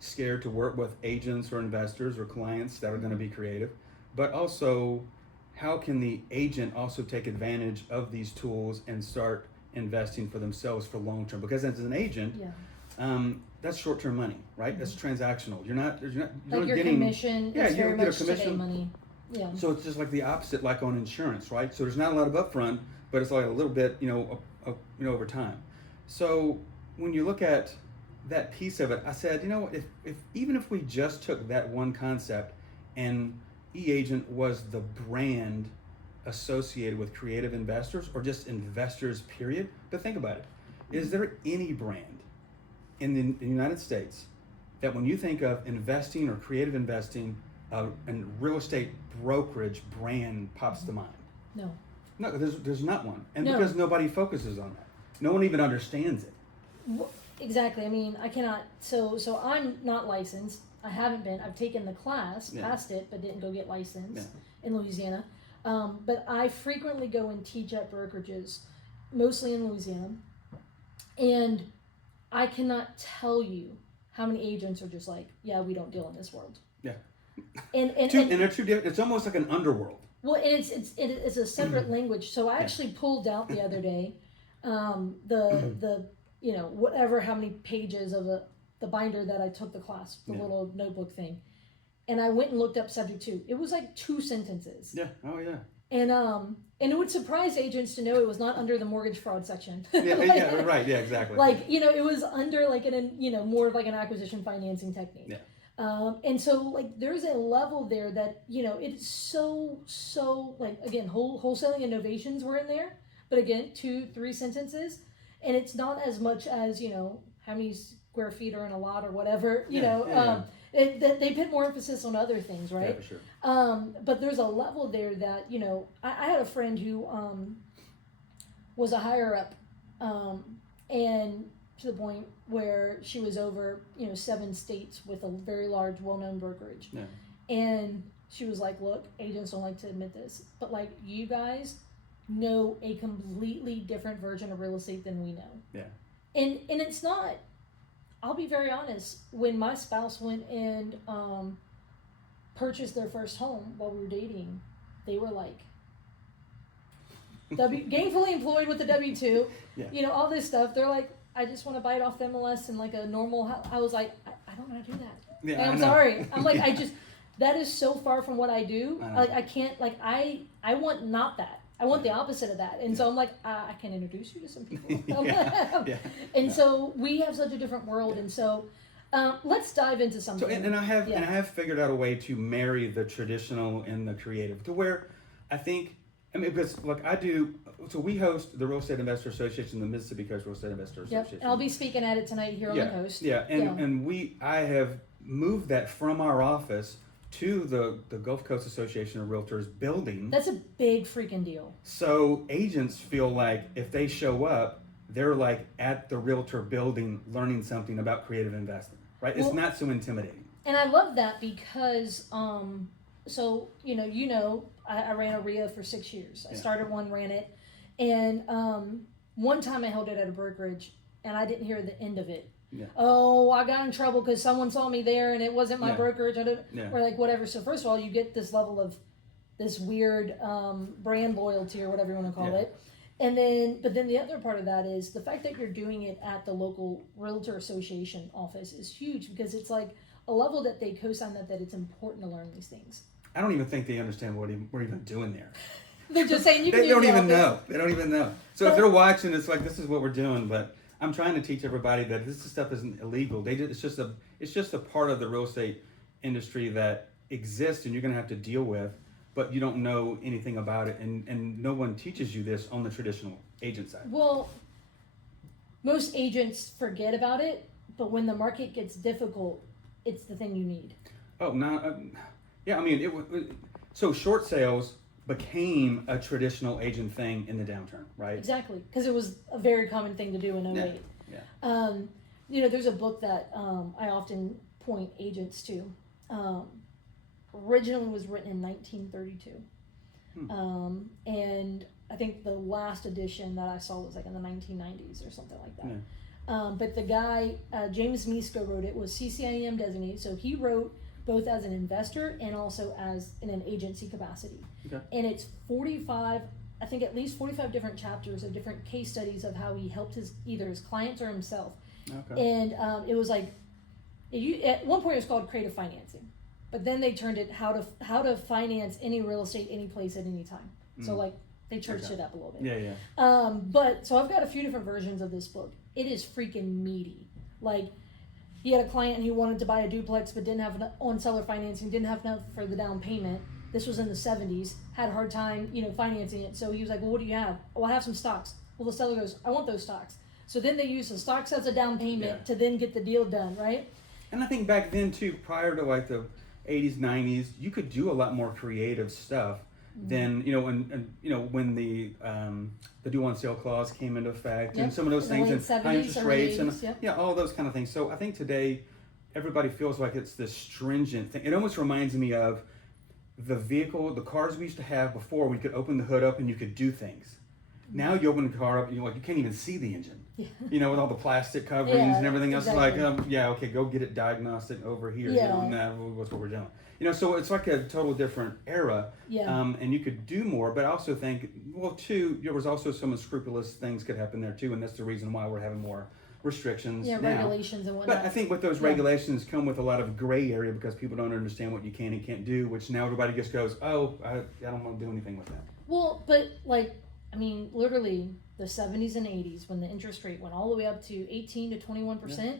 scared to work with agents or investors or clients that are going to be creative, but also how can the agent also take advantage of these tools and start investing for themselves for long term? Because as an agent, that's short-term money, right? That's transactional. You're not like your getting commission. Yeah, is you very get a much today commission. money. Yeah. So it's just like the opposite, like on insurance, right? So there's not a lot of upfront, but it's like a little bit, over time. So when you look at that piece of it, I said, if even if we just took that one concept, and eAgent was the brand associated with creative investors, or just investors, period. But think about it. Is there any brand in the United States that when you think of investing or creative investing, and real estate brokerage brand pops to mind? No. No, there's not one. And No. because nobody focuses on that. No one even understands it. Exactly. I mean, I cannot. So I'm not licensed. I haven't been. I've taken the class, passed it, but didn't go get licensed in Louisiana. But I frequently go and teach at brokerages, mostly in Louisiana. And I cannot tell you how many agents are just like, yeah, we don't deal in this world. Yeah. And they're two different. It's almost like an underworld. Well, and it's a separate language. So I actually pulled out the other day, the whatever, how many pages of the binder that I took the class, the little notebook thing, and I went and looked up subject to. It was like 2 sentences. Yeah. Oh yeah. And it would surprise agents to know it was not under the mortgage fraud section. Yeah. Right. Yeah. Exactly. It was under more of like an acquisition financing technique. Yeah. And so there's a level there that it's so again, wholesaling and novations were in there, but again 2-3 sentences, and it's not as much as how many square feet are in a lot or whatever. They put more emphasis on other things, right? Yeah, for sure. But there's a level there that I had a friend who was a higher up, and to the point where she was over 7 states with a very large, well-known brokerage. Yeah. And she was like, look, agents don't like to admit this, but you guys know a completely different version of real estate than we know. Yeah. And it's not, I'll be very honest, when my spouse went and purchased their first home while we were dating, they were like, gainfully employed with the W-2, all this stuff. They're like, I just want to buy it off the MLS in like a normal house. I was like, I don't know how to do that. Yeah, I'm sorry. I'm like, that is so far from what I do. I can't, I want not that. I want the opposite of that. And so I'm like, I can introduce you to some people. And so we have such a different world. And so let's dive into something. So, and I have figured out a way to marry the traditional and the creative to where because we host the Real Estate Investor Association, the Mississippi Coast Real Estate Investor Association. And I'll be speaking at it tonight here on the coast. Yeah, I have moved that from our office to the Gulf Coast Association of Realtors building. That's a big freaking deal. So agents feel like if they show up, they're like at the realtor building learning something about creative investing, right? It's not so intimidating. And I love that because, I ran a REIA for 6 years. I started one, ran it. And one time I held it at a brokerage and I didn't hear the end of it. Yeah. Oh, I got in trouble because someone saw me there and it wasn't my Yeah. brokerage. Yeah. Or like whatever. So first of all, you get this level of this weird brand loyalty or whatever you want to call Yeah. it. And then, but then the other part of that is the fact that you're doing it at the local realtor association office is huge, because it's like a level that they co-sign that it's important to learn these things. I don't even think they understand what we're even doing there. They're just saying you can They use don't the even office. know. They don't even know. So if they're watching, it's like, this is what we're doing. But I'm trying to teach everybody that this stuff isn't illegal. It's just a part of the real estate industry that exists, and you're going to have to deal with. But you don't know anything about it, and no one teaches you this on the traditional agent side. Well, most agents forget about it, but when the market gets difficult, it's the thing you need. Oh, no, yeah. I mean, so short sales became a traditional agent thing in the downturn, right? Exactly, because it was a very common thing to do in 08. Yeah. There's a book that I often point agents to. Originally was written in 1932. And I think the last edition that I saw was like in the 1990s or something like that. Yeah. But the guy, James Misko, wrote it, was CCIM designated. So he wrote both as an investor and also as in an agency capacity. Okay. And it's 45, I think at least 45 different chapters of different case studies of how he helped either his clients or himself. Okay. And it was like, at one point it was called creative financing. But then they turned it how to finance any real estate, any place at any time. So like they churched it up a little bit. Yeah, yeah. But so I've got a few different versions of this book. It is freaking meaty. Like he had a client and he wanted to buy a duplex but didn't have enough on seller financing, didn't have enough for the down payment. This was in the 70s. Had a hard time, financing it. So he was like, "Well, what do you have?" "Well, I have some stocks." Well, the seller goes, "I want those stocks." So then they use the stocks as a down payment to then get the deal done, right? And I think back then too, prior to like the 80s, 90s, you could do a lot more creative stuff than when the due on sale clause came into effect, and some of those things, and high interest rates, and all those kind of things. So I think today everybody feels like it's this stringent thing. It almost reminds me of the cars we used to have before. We could open the hood up and you could do things. Now you open the car up and you can't even see the engine. With all the plastic coverings and everything else. Exactly. It's like, okay, go get it diagnostic over here. And that's what we're doing. So it's like a total different era. And you could do more, but I also think, too, there was also some unscrupulous things could happen there too, and that's the reason why we're having more restrictions now. Regulations and whatnot. But I think with those regulations come with a lot of gray area, because people don't understand what you can and can't do, which now everybody just goes, oh, I don't want to do anything with that. Well, but literally the 70s and 80s, when the interest rate went all the way up to 18 to 21%,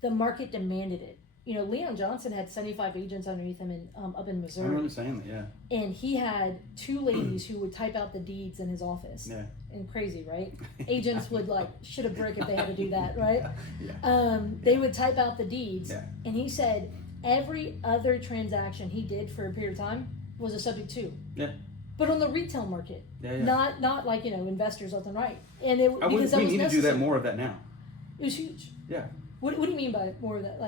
the market demanded it. Leon Johnson had 75 agents underneath him up in Missouri. I remember saying that, yeah. And he had two ladies who would type out the deeds in his office. Yeah. And crazy, right? Agents would shit a brick if they had to do that, right? Yeah. They would type out the deeds. Yeah. And he said every other transaction he did for a period of time was a subject to. Yeah. But on the retail market, not like investors left and right, and we need to do that more of that now. It was huge. Yeah. What do you mean by more of that?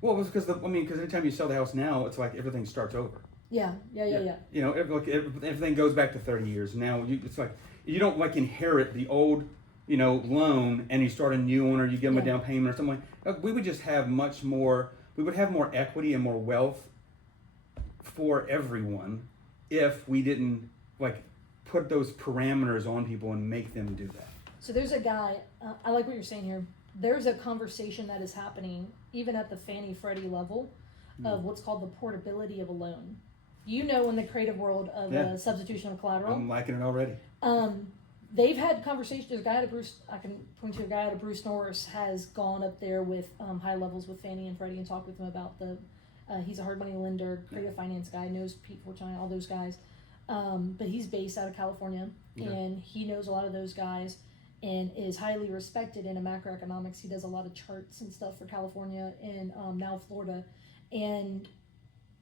Well, it was because anytime you sell the house now, it's like everything starts over. Yeah. Everything goes back to 30 years now. It's like you don't inherit the old loan and you start a new one, or you give them a down payment or something. We would just have much more. We would have more equity and more wealth for everyone if we didn't put those parameters on people and make them do that. So there's a guy, I like what you're saying here. There's a conversation that is happening even at the Fannie Freddie level of what's called the portability of a loan. In the creative world of substitution of collateral. I'm liking it already. They've had conversations. There's a guy I can point to a guy at Bruce Norris has gone up there with high levels with Fannie and Freddie and talked with them about he's a hard money lender, creative finance guy, knows Pete Fortune, all those guys. But he's based out of California, and he knows a lot of those guys and is highly respected in macroeconomics. He does a lot of charts and stuff for California and now Florida.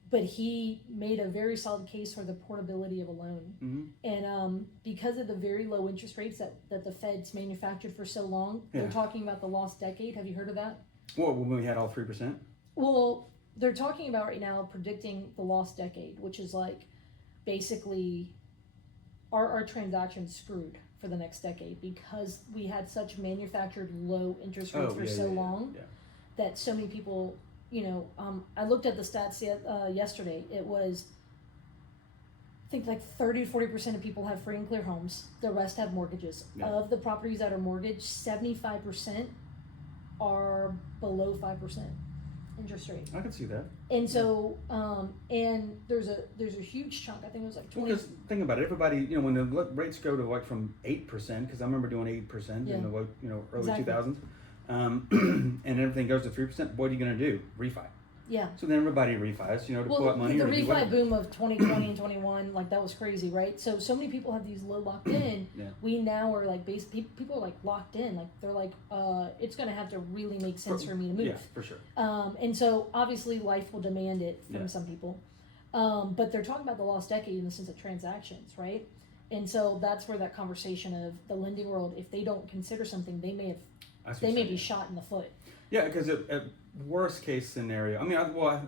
But he made a very solid case for the portability of a loan. Mm-hmm. And because of the very low interest rates that the Fed's manufactured for so long, they're talking about the lost decade. Have you heard of that? Well, when we had all 3%? Well, they're talking about right now predicting the lost decade, which is basically our transactions screwed for the next decade because we had such manufactured low interest rates for so long. that so many people, I looked at the stats yesterday. It was, I think, like 30 to 40% of people have free and clear homes. The rest have mortgages. Yeah. Of the properties that are mortgaged, 75% are below 5% interest rate. I can see that. And so, and there's a huge chunk. I think it was like 20. Because think about it, everybody, when the rates go to like from 8%, because I remember doing 8% in the early Exactly. 2000s, and everything goes to 3%. What are you going to do? Refi. Yeah. So then everybody refis, to pull up money. The or to do refi whatever. boom of 2020 and 21, like that was crazy, right? So many people have these low locked in. Yeah. We now are like people are like locked in, like they're like, it's gonna have to really make sense for me to move. Yeah, for sure. And so obviously life will demand it from Yeah. some people, but they're talking about the lost decade in the sense of transactions, right? And so that's where that conversation of the lending world, if they don't consider something, they may be shot in the foot. Yeah, because at worst case scenario, I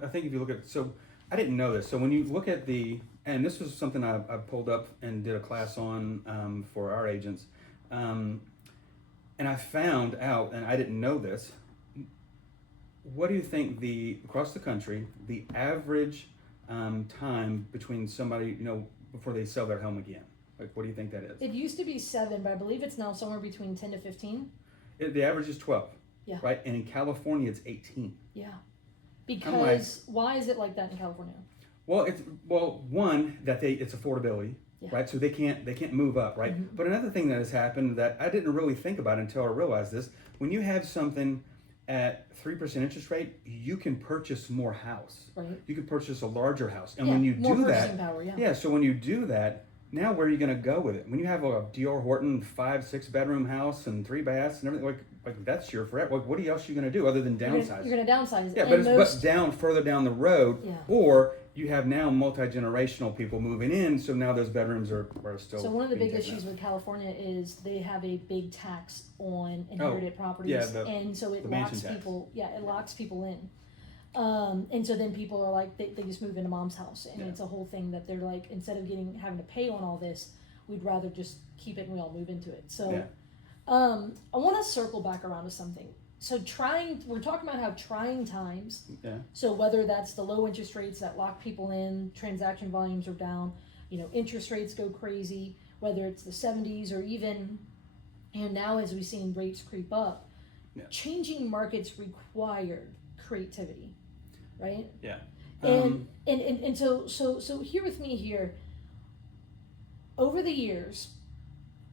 think if you look at, so I didn't know this. So when you look at and this was something I pulled up and did a class on for our agents, and I found out, and I didn't know this, what do you think across the country, the average time between somebody, before they sell their home again? Like, what do you think that is? It used to be 7, but I believe it's now somewhere between 10 to 15. The average is 12. Yeah. Right? And in California, it's 18. Yeah. Because why is it like that in California? Well, it's affordability, Yeah. right? So they can't move up, right? Mm-hmm. But another thing that has happened that I didn't really think about until I realized this, when you have something at 3% interest rate, you can purchase more house. Right. You can purchase a larger house. And Yeah, when you more do purchasing that, power, so when you do that, now where are you going to go with it? When you have a D.R. Horton 5-6 bedroom house and 3 baths and everything, like that's your forever. Like, what else are you going to do other than downsize? You're going to downsize. Yeah, and but further down the road, Yeah. or you have now multi-generational people moving in, so now those bedrooms are still. So one of the being big taken issues up. with California is they have a big tax on inherited properties, and so it locks people. Yeah, it locks people in. And so then people are like, they just move into mom's house, and it's a whole thing that they're like, instead of having to pay on all this, we'd rather just keep it and we all move into it. So, I want to circle back around to something. So we're talking about how trying times. Yeah. So whether that's the low interest rates that lock people in, transaction volumes are down, interest rates go crazy, whether it's the 70s or even, and now as we've seen rates creep up, changing markets required creativity, right? Yeah. And so here with me here, over the years,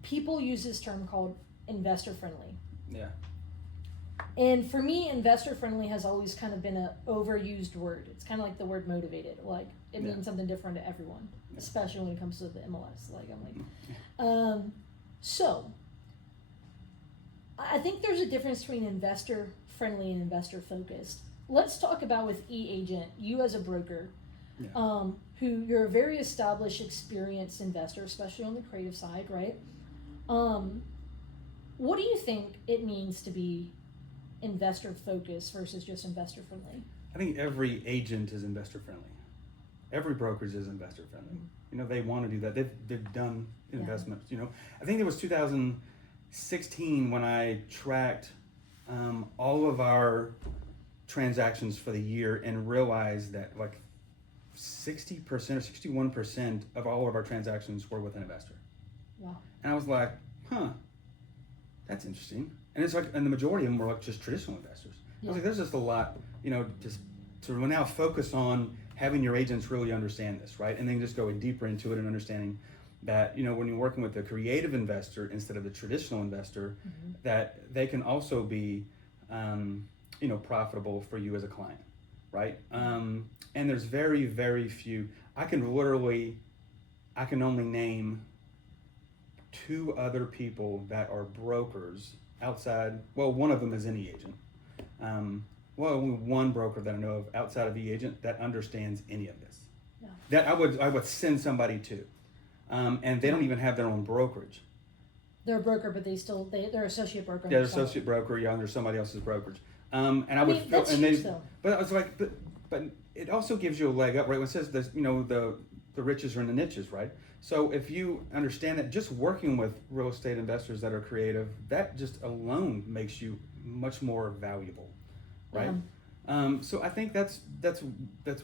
people use this term called investor friendly. Yeah. And for me, investor friendly has always kind of been an overused word. It's kind of like the word motivated. Like, it means something different to everyone, especially when it comes to the MLS. Like, I'm like, so I think there's a difference between investor friendly and investor focused. Let's talk about with eAgent, you as a broker, who you're a very established, experienced investor, especially on the creative side, right? What do you think it means to be investor focused versus just investor friendly? I think every agent is investor friendly. Every brokerage is investor friendly. They want to do that. They've done investments. I think it was 2016 when I tracked all of our transactions for the year and realized that like 60% or 61% of all of our transactions were with an investor. Wow. And I was like, that's interesting. And it's like, and the majority of them were like just traditional investors. I was like, there's just a lot, just to now focus on having your agents really understand this, right? And then just go deeper into it and understanding that, when you're working with a creative investor instead of the traditional investor, that they can also be, profitable for you as a client, right? And there's very, very few. I can only name 2 other people that are brokers outside. Well, one of them is an eAgent. Only one broker that I know of outside of eAgent that understands any of this. Yeah. That I would send somebody to, and they don't even have their own brokerage. They're a broker, but they're associate broker. Yeah, they're associate broker. Yeah, under somebody else's brokerage. And I would, that's and huge, they, though. but I was like, but it also gives you a leg up, right? When it says this, the riches are in the niches, right? So if you understand that just working with real estate investors that are creative, that just alone makes you much more valuable. right? So I think that's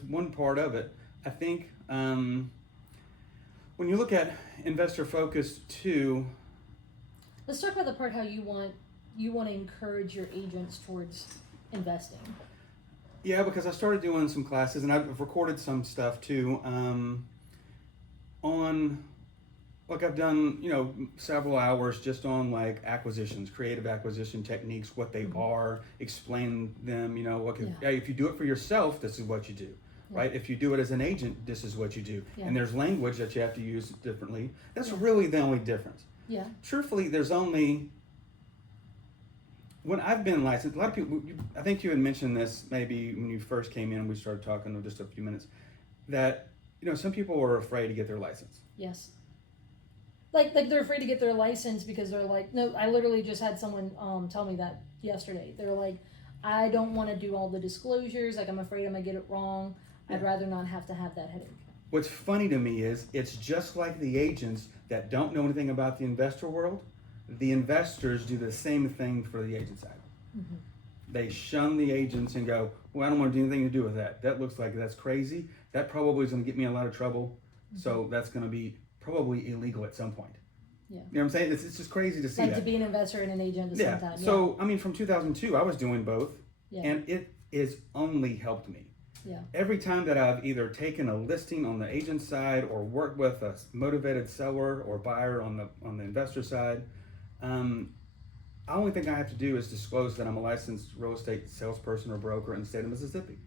one part of it. I think when you look at investor focus too. Let's talk about the part how you want to encourage your agents towards investing. Yeah, because I started doing some classes and I've recorded some stuff too. I've done several hours just on like acquisitions, creative acquisition techniques, what they are, explain them. Hey, if you do it for yourself, this is what you do. Right? If you do it as an agent, this is what you do. Yeah. And there's language that you have to use differently. That's really the only difference. Yeah. Truthfully, there's only, when I've been licensed, a lot of people, I think you had mentioned this maybe when you first came in and we started talking just a few minutes, that, some people are afraid to get their license. Yes. Like they're afraid to get their license because they're like, no, I literally just had someone tell me that yesterday. They're like, I don't want to do all the disclosures. Like, I'm afraid I'm going to get it wrong. I'd rather not have to have that headache. What's funny to me is it's just like the agents that don't know anything about the investor world. The investors do the same thing for the agent side. Mm-hmm. They shun the agents and go, well, I don't want to do anything to do with that. That looks like that's crazy. That probably is going to get me in a lot of trouble. Mm-hmm. So that's going to be probably illegal at some point. Yeah. You know what I'm saying? It's just crazy to see like that. To be an investor and an agent at the same time. Yeah. So, from 2002, I was doing both. Yeah. And it has only helped me. Yeah. Every time that I've either taken a listing on the agent side or worked with a motivated seller or buyer on the investor side, the only thing I have to do is disclose that I'm a licensed real estate salesperson or broker in the state of Mississippi.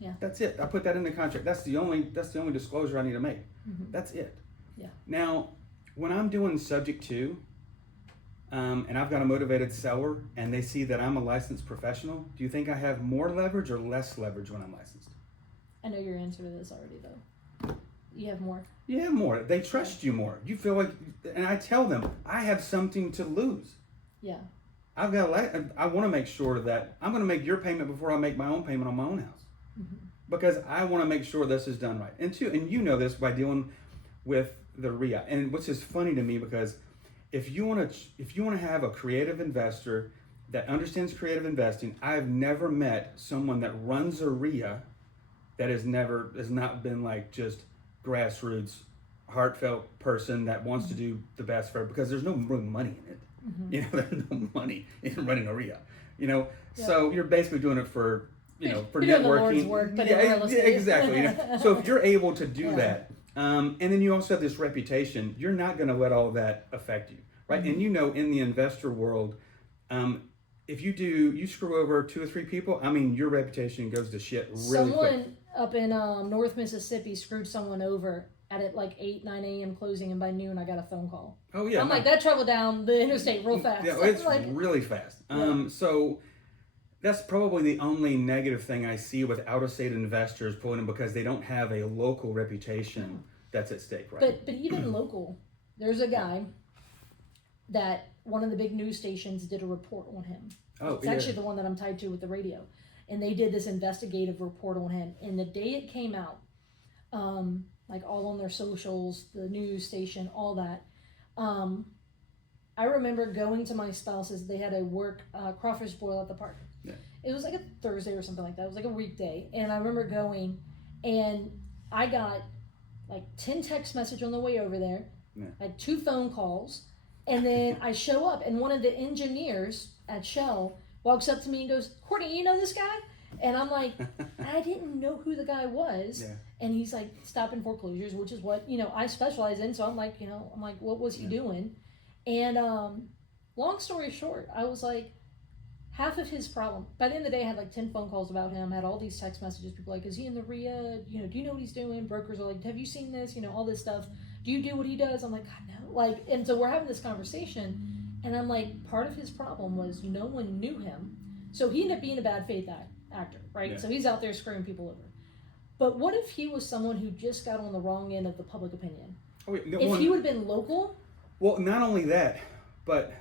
Yeah. That's it. I put that in the contract. That's the only disclosure I need to make. Mm-hmm. That's it. Yeah. Now, when I'm doing subject to, and I've got a motivated seller and they see that I'm a licensed professional, do you think I have more leverage or less leverage when I'm licensed? I know your answer to this already, though. You have more. You have more. They trust you more. You feel like, and I tell them, I have something to lose. Yeah. I want to make sure that I'm going to make your payment before I make my own payment on my own house. Mm-hmm. Because I want to make sure this is done right. And you know this by dealing with the REIA. And which is funny to me because if you want to have a creative investor that understands creative investing, I've never met someone that runs a REIA that has not been like just grassroots, heartfelt person that wants to do the best for it, because there's no real money in it. Mm-hmm. There's no money in running a REIA. Yeah. So you're basically doing it for for networking. The Lord's work, but exactly. So if you're able to do that, and then you also have this reputation, you're not going to let all of that affect you, right? Mm-hmm. And in the investor world, if you screw over 2 or 3 people, your reputation goes to shit really quick. Someone up in North Mississippi screwed someone over at like 8, 9 a.m. closing, and by noon I got a phone call. Oh yeah. I'm like, that traveled down the interstate real fast. Yeah, it's like, really fast. So that's probably the only negative thing I see with out-of-state investors pulling in, because they don't have a local reputation that's at stake, right? But even local, there's a guy that one of the big news stations did a report on him. Oh, it's actually the one that I'm tied to with the radio. And they did this investigative report on him. And the day it came out, like all on their socials, the news station, all that, I remember going to my spouse's. They had a work crawfish boil at the park. Yeah. It was like a Thursday or something like that. It was like a weekday. And I remember going, and I got like 10 text messages on the way over there. Yeah. I had 2 phone calls. And then I show up, and one of the engineers at Shell walks up to me and goes, Courtney, you know this guy? And I'm like, I didn't know who the guy was. Yeah. And he's like, stopping foreclosures, which is what, I specialize in. So I'm like, what was he doing? And long story short, I was like, half of his problem, by the end of the day, I had like 10 phone calls about him, had all these text messages, people like, is he in the REIA? Do you know what he's doing? Brokers are like, have you seen this? All this stuff. Do you do what he does? I'm like, God, no. Like, and so we're having this conversation, and I'm like, part of his problem was no one knew him. So he ended up being a bad faith actor, right? Yeah. So he's out there screwing people over. But what if he was someone who just got on the wrong end of the public opinion? Oh, wait, if he would have been local? Well, not only that, but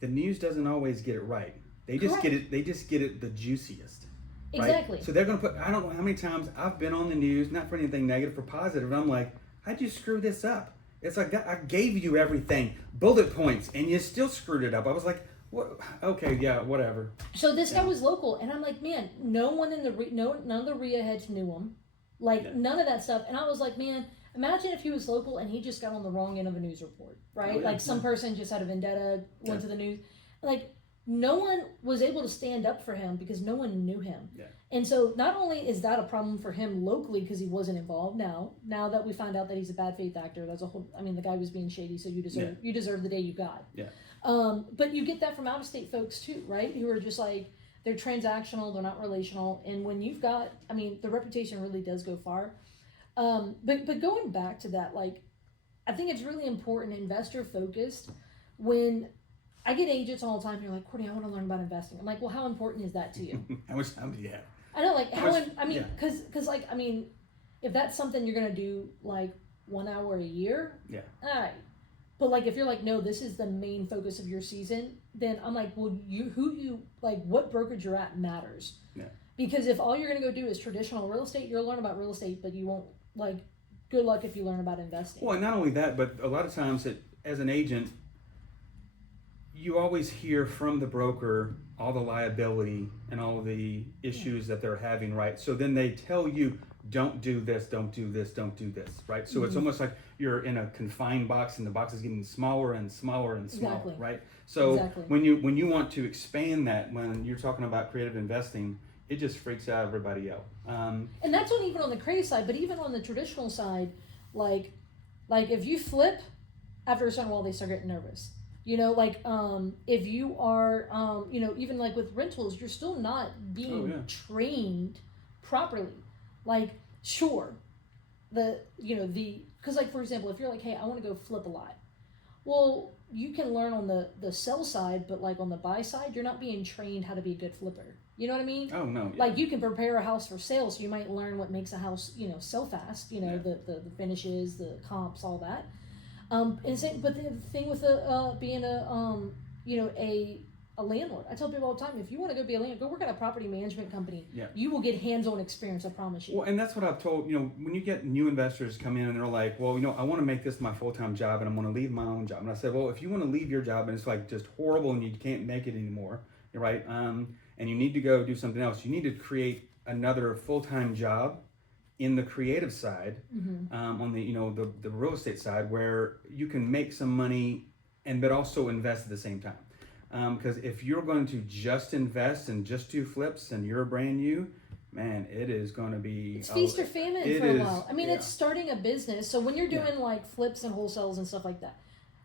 the news doesn't always get it right. They just get it the juiciest. Right? Exactly. So they're going to put, I don't know how many times I've been on the news, not for anything negative, for positive, and I'm like, how'd you screw this up? It's like that. I gave you everything, bullet points, and you still screwed it up. I was like, What? Okay, yeah, whatever. So this guy Yeah. was local, and I'm like, man, no one in the none of the REIA heads knew him, like Yeah. none of that stuff. And I was like, man, imagine if he was local and he just got on the wrong end of a news report, right? Oh, yeah, Like some person just had a vendetta, went Yeah. to the news, like no one was able to stand up for him because no one knew him. Yeah. And so not only is that a problem for him locally because he wasn't involved, now that we find out that he's a bad faith actor, that's a whole. I mean, the guy was being shady, so you deserve the day you got. Yeah. But you get that from out of state folks too, right? Who are just like, they're transactional, they're not relational, and when you've got, I mean, the reputation really does go far. But going back to that, like, I think it's really important, investor focused. When I get agents all the time, you're like, Courtney, I want to learn about investing. I'm like, well, how important is that to you? How much time do you have? I know, like, I mean, Yeah. because like, I mean, if that's something you're gonna do like 1 hour a year, Yeah. all right. But like, if you're like, no, this is the main focus of your season, then I'm like, well, what brokerage you're at matters. Yeah. Because if all you're gonna go do is traditional real estate, you'll learn about real estate, but you won't, like, good luck if you learn about investing. Well, and not only that, but a lot of times as an agent, you always hear from the broker all the liability and all the issues that they're having, right? So then they tell you, don't do this, don't do this, don't do this, right? So it's almost like you're in a confined box and the box is getting smaller and smaller and smaller, Exactly. right? So Exactly. when you want to expand that, when you're talking about creative investing, it just freaks out everybody out. And that's not even on the creative side, but even on the traditional side, like if you flip, after a certain while they start getting nervous. You know, like if you are, even like with rentals, you're still not being trained properly. Like, sure, because like, for example, if you're like, hey, I want to go flip a lot. Well, you can learn on the sell side, but like on the buy side, you're not being trained how to be a good flipper. You know what I mean? Oh, no. Like, you can prepare a house for sale, so you might learn what makes a house, sell fast, the finishes, the comps, all that. But the thing with being a landlord, I tell people all the time, if you want to go be a landlord, go work at a property management company. Yeah. You will get hands-on experience, I promise you. Well, and that's what I've told, when you get new investors come in and they're like, well, I want to make this my full-time job and I'm going to leave my own job. And I said, well, if you want to leave your job and it's like just horrible and you can't make it anymore, right? And you need to go do something else, you need to create another full-time job in the creative side, on the real estate side, where you can make some money but also invest at the same time. Because if you're going to just invest and just do flips and you're brand new, man, it is going to be... It's feast or famine for a while. I mean, it's starting a business. So when you're doing like flips and wholesales and stuff like that,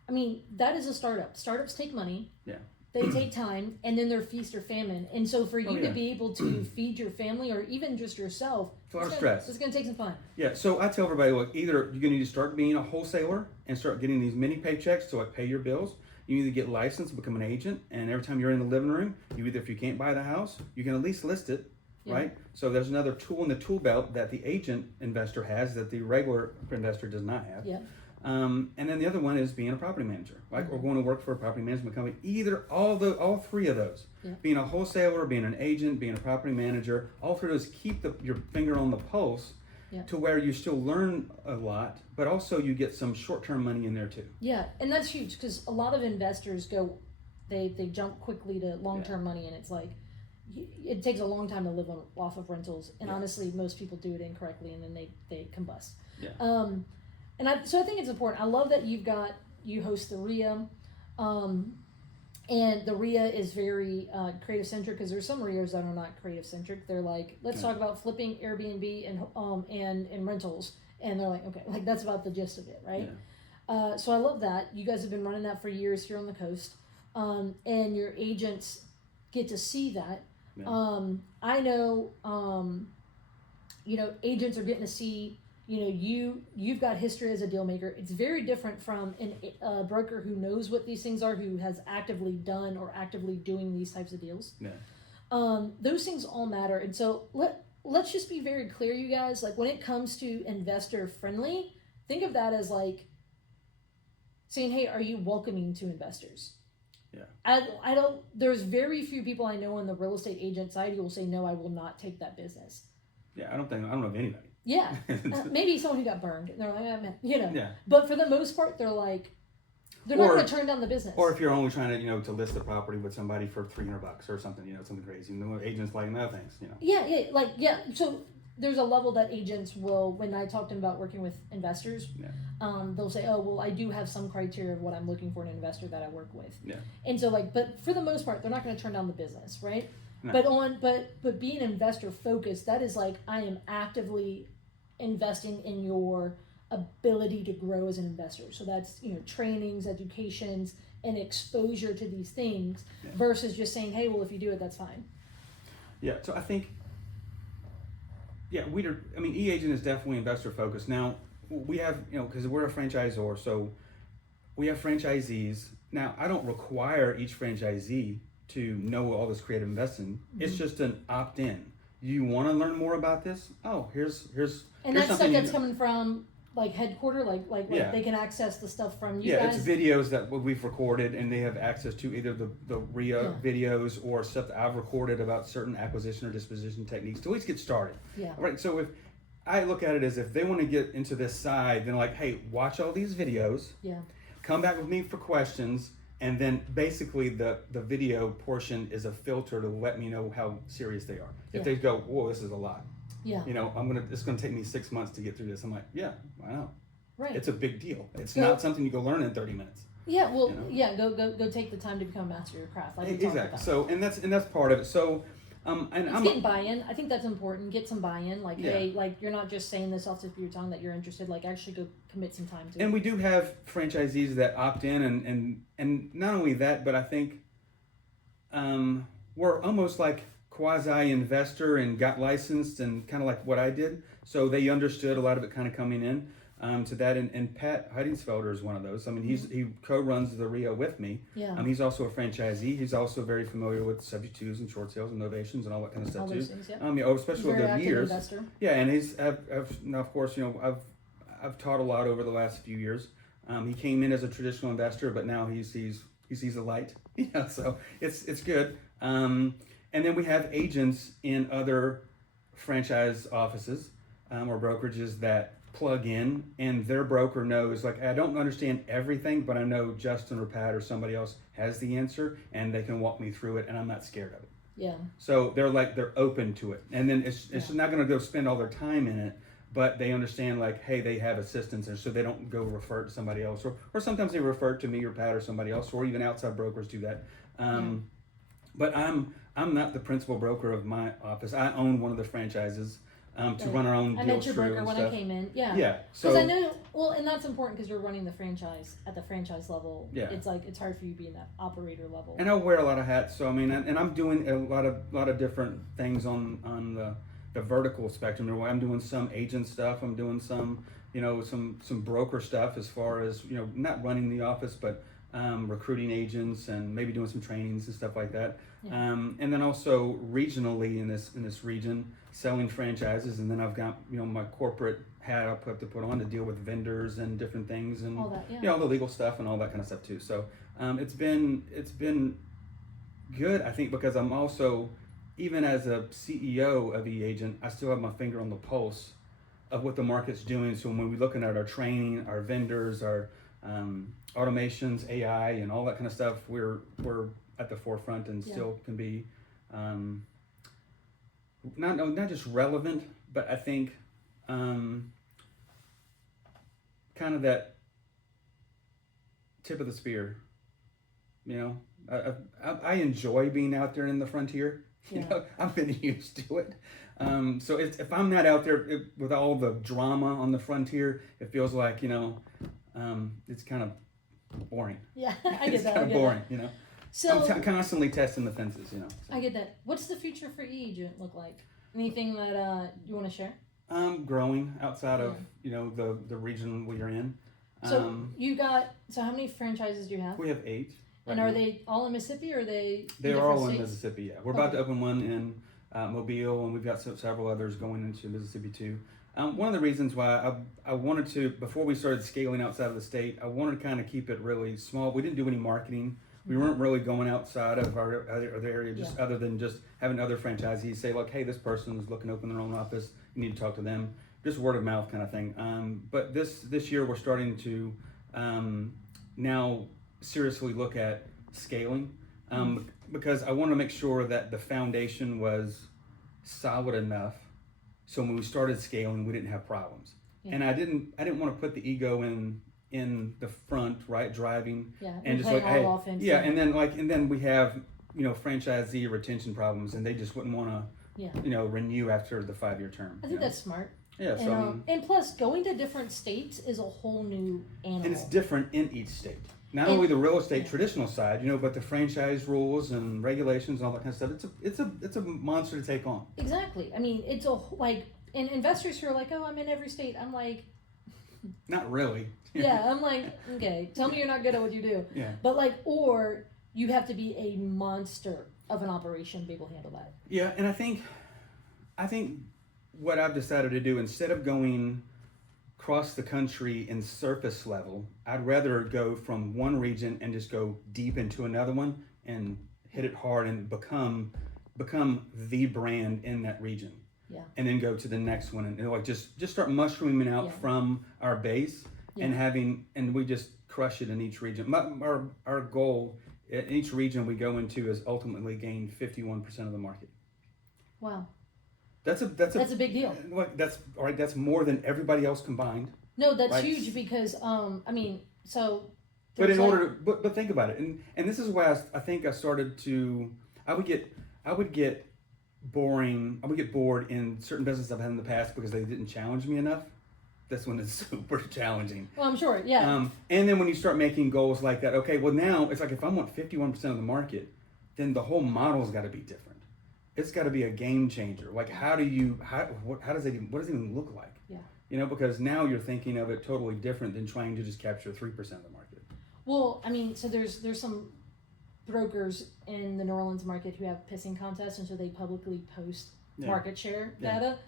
I mean, that is a startup. Startups take money. Yeah. They take time, and then they're feast or famine. And so for you to be able to feed your family or even just yourself, it's a lot of stress. It's going to take some time. Yeah, so I tell everybody, look, either you're going to need to start being a wholesaler and start getting these mini paychecks to like pay your bills. You either get licensed and become an agent, and every time you're in the living room, if you can't buy the house, you can at least list it, right? So there's another tool in the tool belt that the agent investor has that the regular investor does not have. Yeah. And then the other one is being a property manager, right? Or going to work for a property management company. Either all three of those, being a wholesaler, being an agent, being a property manager, all three of those keep your finger on the pulse to where you still learn a lot, but also you get some short-term money in there too. Yeah, and that's huge because a lot of investors they jump quickly to long-term money, and it's like it takes a long time to live off of rentals, and honestly, most people do it incorrectly, and then they combust. Yeah. So I think it's important. I love that you host the REIA, and the REIA is very creative centric because there's some REIAs that are not creative centric. They're like, let's talk about flipping Airbnb and rentals, and they're like, okay, like that's about the gist of it, right? Yeah. So I love that you guys have been running that for years here on the coast, and your agents get to see that. Yeah. I know, agents are getting to see. You've got history as a deal maker. It's very different from a broker who knows what these things are, who has actively done or actively doing these types of deals. Yeah. Those things all matter. And so let's just be very clear, you guys. Like, when it comes to investor friendly, think of that as like saying, hey, are you welcoming to investors? Yeah. I don't, there's very few people I know on the real estate agent side who will say, no, I will not take that business. Yeah, I don't know of anybody. Yeah, maybe someone who got burned. And they're like, Yeah. But for the most part, they're like, They're not going to turn down the business. Or if you're only trying to, to list the property with somebody for $300 or something, something crazy. Agents like no thanks, Yeah. So there's a level that agents will, when I talk to them about working with investors, they'll say, oh, well, I do have some criteria of what I'm looking for in an investor that I work with. Yeah. And so but for the most part, they're not going to turn down the business, right? No. But being investor focused, that is like, I am actively investing in your ability to grow as an investor. So that's, trainings, educations, and exposure to these things versus just saying, hey, well, if you do it, that's fine. Yeah. So I think, eAgent is definitely investor focused. Now we have, because we're a franchisor, so we have franchisees. Now I don't require each franchisee to know all this creative investing. Mm-hmm. It's just an opt-in. You want to learn more about this? Oh, here's and that's stuff that's coming from like headquarter, like they can access the stuff from you guys. Yeah, it's videos that we've recorded, and they have access to either the REIA videos or stuff that I've recorded about certain acquisition or disposition techniques to at least get started. Yeah. Right. So if I look at it as if they want to get into this side, then like, hey, watch all these videos. Yeah. Come back with me for questions, and then basically the video portion is a filter to let me know how serious they are. If they go, whoa, this is a lot. Yeah. It's gonna take me 6 months to get through this. I'm like, yeah, I know. Right. It's a big deal. It's not something you go learn in 30 minutes. Yeah. Well, go take the time to become a master of your craft. Like exactly. So, and that's part of it. So, I'm getting buy-in. I think that's important. Get some buy-in. Like, hey, like you're not just saying this off the tip of your tongue that you're interested. Like, actually go commit some time to it. And we do have franchisees that opt in, and not only that, but I think we're almost like quasi-investor and got licensed and kind of like what I did. So they understood a lot of it kind of coming in to that. And Pat Heidingsfelder is one of those. I mean, he co-runs the REIA with me. Yeah. He's also a franchisee. He's also very familiar with subject twos and short sales and novations and all that kind of stuff too. Things, yeah. Especially over the years. Investor. Yeah, and of course, I've taught a lot over the last few years. He came in as a traditional investor, but now he sees the light. So it's good. And then we have agents in other franchise offices or brokerages that plug in, and their broker knows, like, I don't understand everything, but I know Justin or Pat or somebody else has the answer, and they can walk me through it, and I'm not scared of it. Yeah. So they're open to it, and then it's not going to go spend all their time in it, but they understand, like, hey, they have assistance, and so they don't go refer to somebody else, or sometimes they refer to me or Pat or somebody else, or even outside brokers do that. But I'm not the principal broker of my office. I own one of the franchises to run our own deals. I met your broker when I came in. Yeah. Yeah. Because I know, and that's important because you're running the franchise at the franchise level. Yeah. It's like it's hard for you being that operator level. And I wear a lot of hats, so I mean, and I'm doing a lot of different things on the vertical spectrum. I'm doing some agent stuff. I'm doing some some broker stuff as far as not running the office, but recruiting agents and maybe doing some trainings and stuff like that. Yeah. And then also regionally in this region, selling franchises. And then I've got my corporate hat I have to put on to deal with vendors and different things and all that, all the legal stuff and all that kind of stuff too. So it's been good, I think, because I'm also, even as a CEO of eAgent, I still have my finger on the pulse of what the market's doing. So when we're looking at our training, our vendors, our automations, AI, and all that kind of stuff, we're at the forefront and still can be not just relevant, but I think kind of that tip of the spear. I enjoy being out there in the frontier. I've been used to it. So if I'm not out there with all the drama on the frontier, it feels like it's kind of boring. Yeah, I get that. It's kind of boring, So I'm constantly testing the fences, So. I get that. What's the future for eAgent look like? Anything that you want to share? Growing outside of the region we are in. So how many franchises do you have? We have 8. And are they all in Mississippi, or are they? They are all in Mississippi. Yeah, we're about to open one in Mobile, and we've got several others going into Mississippi too. One of the reasons why I wanted to, before we started scaling outside of the state, I wanted to kind of keep it really small. We didn't do any marketing. We weren't really going outside of our other area, just other than just having other franchisees say, like, hey, this person's looking to open their own office. You need to talk to them. Just word of mouth kind of thing. But this year we're starting to now seriously look at scaling, because I want to make sure that the foundation was solid enough, so when we started scaling, we didn't have problems. Yeah. And I didn't want to put the ego in the front, right, driving, Yeah, and just play like, hey, all offense. yeah, and then we have franchisee retention problems, and they just wouldn't want to renew after the 5-year term. I think that's smart. Yeah, And plus, going to different states is a whole new animal. And it's different in each state. Not only the real estate traditional side, but the franchise rules and regulations and all that kind of stuff. It's a monster to take on. Exactly. I mean, it's and investors who are like, oh, I'm in every state. I'm like, not really. Yeah, I'm like, okay, tell me you're not good at what you do. Yeah. But or you have to be a monster of an operation to be able to handle that. Yeah, and I think what I've decided to do, instead of going across the country in surface level, I'd rather go from one region and just go deep into another one and hit it hard and become the brand in that region. Yeah. And then go to the next one and just start mushrooming out from our base and we just crush it in each region. Our goal in each region we go into is ultimately gain 51% of the market. Wow. That's a big deal. That's all right. That's more than everybody else combined. No, that's huge because I mean, so. But but think about it, and this is why I think I started to. I would get boring. I would get bored in certain businesses I've had in the past because they didn't challenge me enough. This one is super challenging. Well, I'm sure, yeah. And then when you start making goals like that, okay, well now it's like if I want 51% of the market, then the whole model's got to be different. It's got to be a game changer. Like what does it even look like? Yeah. Because now you're thinking of it totally different than trying to just capture 3% of the market. Well, I mean, so there's some brokers in the New Orleans market who have pissing contests, and so they publicly post market share data.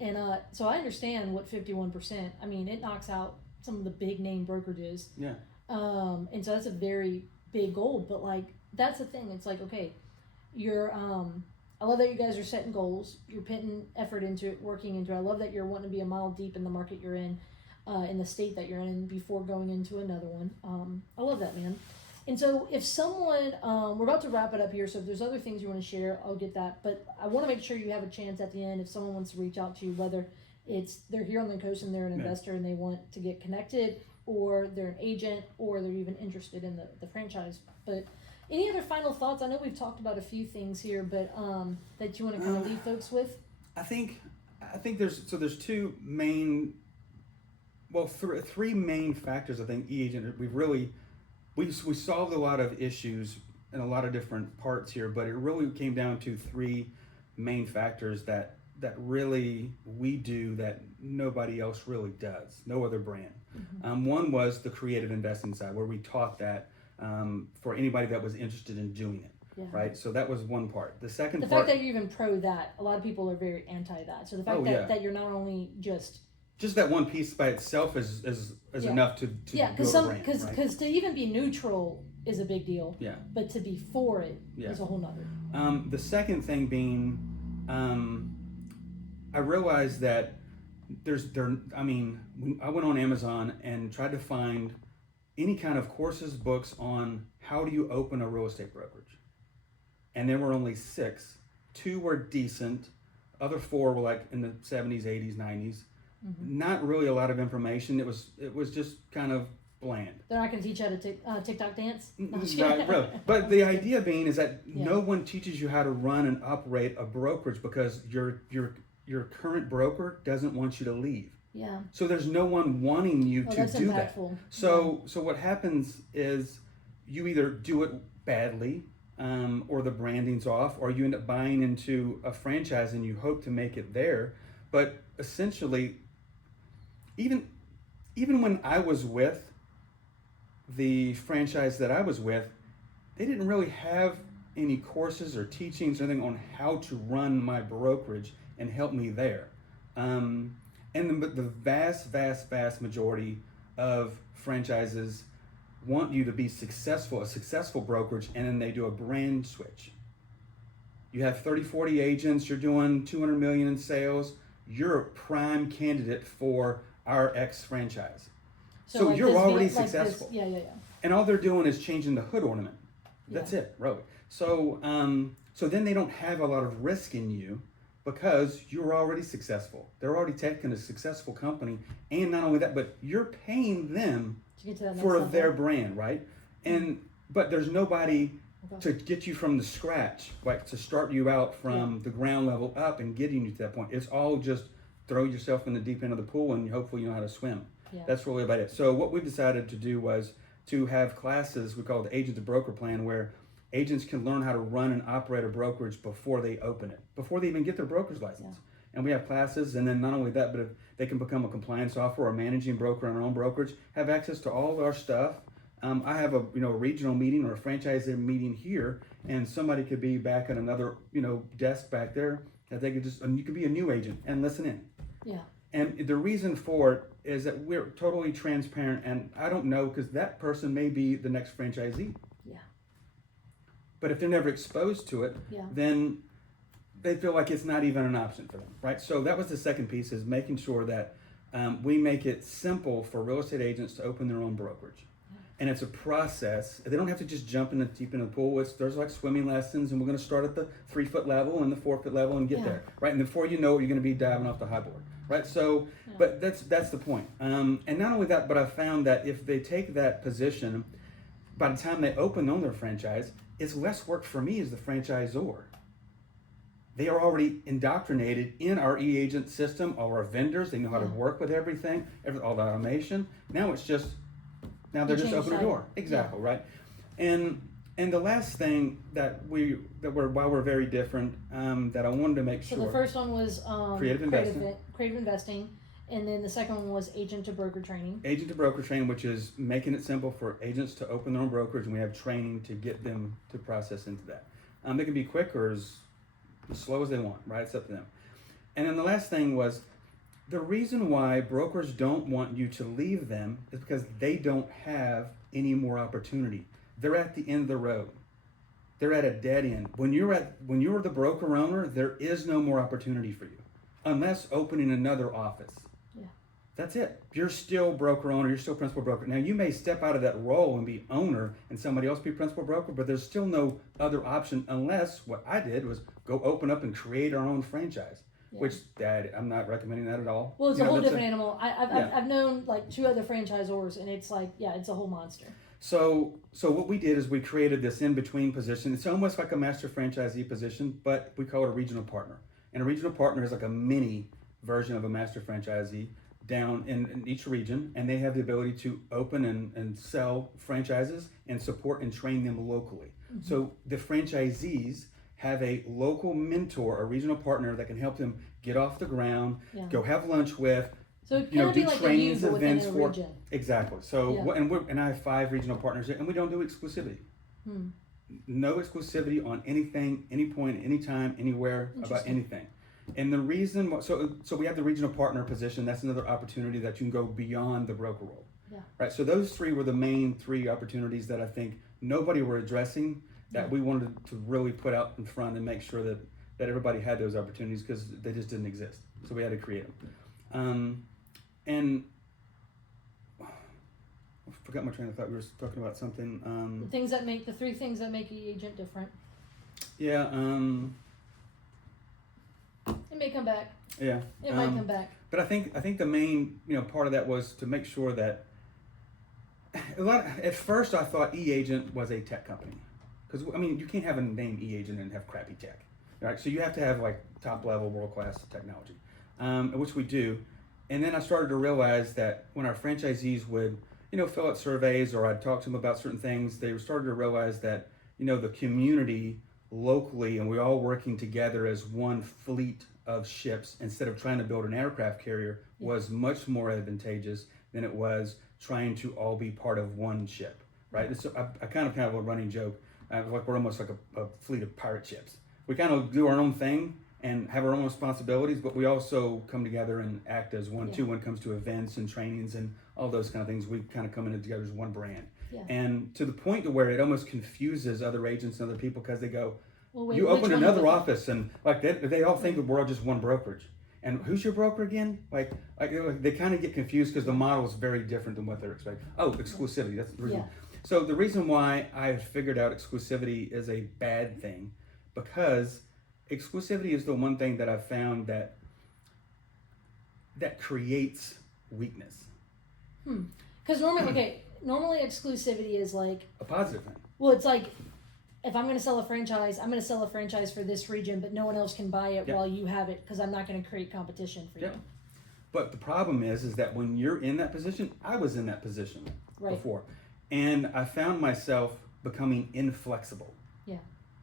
And so I understand what 51%. I mean, it knocks out some of the big name brokerages. Yeah. And so that's a very big goal. But that's the thing. It's like, okay, you're I love that you guys are setting goals. You're putting effort into it, working into it. I love that you're wanting to be a mile deep in the market you're in the state that you're in before going into another one. I love that, man. And so if someone, we're about to wrap it up here, so if there's other things you want to share, I'll get that. But I want to make sure you have a chance at the end if someone wants to reach out to you, whether they're here on the coast and they're an investor and they want to get connected, or they're an agent, or they're even interested in the franchise. But any other final thoughts? I know we've talked about a few things here, but that you want to kind of leave folks with? I think there's two main, three main factors. I think eAgent, we solved a lot of issues in a lot of different parts here, but it really came down to three main factors that really we do that nobody else really does, no other brand. Mm-hmm. One was the creative investing side, where we taught that for anybody that was interested in doing it. Yeah. Right, so that was one part. The second part, fact that you're even pro that, a lot of people are very anti that. So the fact that you're not only just that one piece by itself is enough to because to even be neutral is a big deal. Yeah. But to be for it is a whole nother. The second thing being, I realized that I went on Amazon and tried to find any kind of courses, books on how do you open a real estate brokerage, and there were only 6. 2 were decent, other 4 were like in the 70s, 80s, 90s. Mm-hmm. Not really a lot of information. It was just kind of bland. They're not going to teach you how to TikTok dance? Right, really. But the idea being is that no one teaches you how to run and operate a brokerage because your current broker doesn't want you to leave. Yeah. So there's no one wanting you to do impactful. That. So what happens is you either do it badly, or the branding's off, or you end up buying into a franchise and you hope to make it there. But essentially, even when I was with the franchise that I was with, they didn't really have any courses or teachings or anything on how to run my brokerage and help me there. But the vast majority of franchises want you to be a successful brokerage, and then they do a brand switch. You have 30, 40 agents, you're doing 200 million in sales, you're a prime candidate for our X franchise. So you're already successful. Yeah. And all they're doing is changing the hood ornament. That's Yeah. it, really. So, so then they don't have a lot of risk in you because you're already successful. They're already taking a successful company, and not only that, but you're paying them To get to that next for level. their brand, right? And but there's nobody Okay. to get you from the scratch, like to start you out from the ground level up and getting you to that point. It's all just throw yourself in the deep end of the pool and hopefully you know how to swim. Yeah. That's really about it. So what we decided to do was to have classes we call the Agent to Broker plan, where agents can learn how to run and operate a brokerage before they open it, before they even get their broker's license. And we have classes, and then not only that, but if they can become a compliance officer or a managing broker in our own brokerage, have access to all of our stuff. I have a regional meeting or a franchise meeting here, and somebody could be back at another desk back there that they could just, and you could be a new agent and listen in. Yeah. And the reason for it is that we're totally transparent, and I don't know because that person may be the next franchisee. Yeah. But if they're never exposed to it, Yeah. then they feel like it's not even an option for them, right? So that was the second piece, is making sure that we make it simple for real estate agents to open their own brokerage. And it's a process. They don't have to just jump in the deep end of the pool. There's like swimming lessons, and we're going to start at the 3-foot level and the 4-foot level and get there, right? And before you know it, you're going to be diving off the high board, right? So, but that's the point. And not only that, but I found that if they take that position, by the time they open on their franchise, it's less work for me as the franchisor. They are already indoctrinated in our eAgent system, all our vendors. They know how to work with everything, all the automation. Now it's just. Now they're just open the door. Exactly, right? And the last thing that while we're very different, that I wanted to make sure. So the first one was creative investing, and then the second one was agent to broker training. Agent to broker training, which is making it simple for agents to open their own brokerage, and we have training to get them to process into that. They can be quick or as slow as they want, right? It's up to them. And then the last thing was, the reason why brokers don't want you to leave them is because they don't have any more opportunity. They're at the end of the road. They're at a dead end. When you're the broker owner, there is no more opportunity for you, unless opening another office. Yeah. That's it. You're still broker owner. You're still principal broker. Now you may step out of that role and be owner, and somebody else be principal broker, but there's still no other option unless what I did was go open up and create our own franchise. Yeah. Which I'm not recommending that at all. Well, it's a whole different animal. I've known like 2 other franchisors, and it's like, it's a whole monster. So what we did is we created this in-between position. It's almost like a master franchisee position, but we call it a regional partner. And a regional partner is like a mini version of a master franchisee down in each region, and they have the ability to open and sell franchises and support and train them locally. Mm-hmm. So the franchisees have a local mentor, a regional partner that can help them get off the ground, go have lunch with, so it can be do like trainings, a events within a for. region. Exactly. So and I have 5 regional partners, and we don't do exclusivity. No exclusivity on anything, any point, anytime, anywhere, about anything. And the reason, so we have the regional partner position. That's another opportunity that you can go beyond the broker role. Yeah. Right. So those 3 were the main 3 opportunities that I think nobody were addressing, that we wanted to really put out in front and make sure that everybody had those opportunities, because they just didn't exist. So we had to create them. And I forgot my train of thought. We were talking about something. The 3 things that make eAgent different. Yeah. It may come back. Yeah. It might come back. But I think the main part of that was to make sure that at first I thought eAgent was a tech company. Because, you can't have a name eAgent and have crappy tech, right? So you have to have like top level, world class technology, which we do. And then I started to realize that when our franchisees would, fill out surveys, or I'd talk to them about certain things, they started to realize that, the community locally, and we're all working together as one fleet of ships instead of trying to build an aircraft carrier, was much more advantageous than it was trying to all be part of one ship, right? So I kind of have a running joke. Like we're almost like a fleet of pirate ships. We kind of do our own thing and have our own responsibilities, but we also come together and act as one too when it comes to events and trainings and all those kind of things. We kind of come in together as one brand. Yeah. And to the point to where it almost confuses other agents and other people, because they go, you opened another office, and like they all think we're all just one brokerage. And who's your broker again? Like they kind of get confused because the model is very different than what they're expecting. Oh, exclusivity. That's the reason. Yeah. So the reason why I figured out exclusivity is a bad thing, because exclusivity is the one thing that I've found that creates weakness. Because normally exclusivity is like A positive thing. well, it's like if I'm going to sell a franchise, I'm going to sell a franchise for this region, but no one else can buy it Yeah. while you have it because I'm not going to create competition for Yeah. you. But the problem is that when you're in that position, I was in that position Right. before, and I found myself becoming inflexible. Yeah.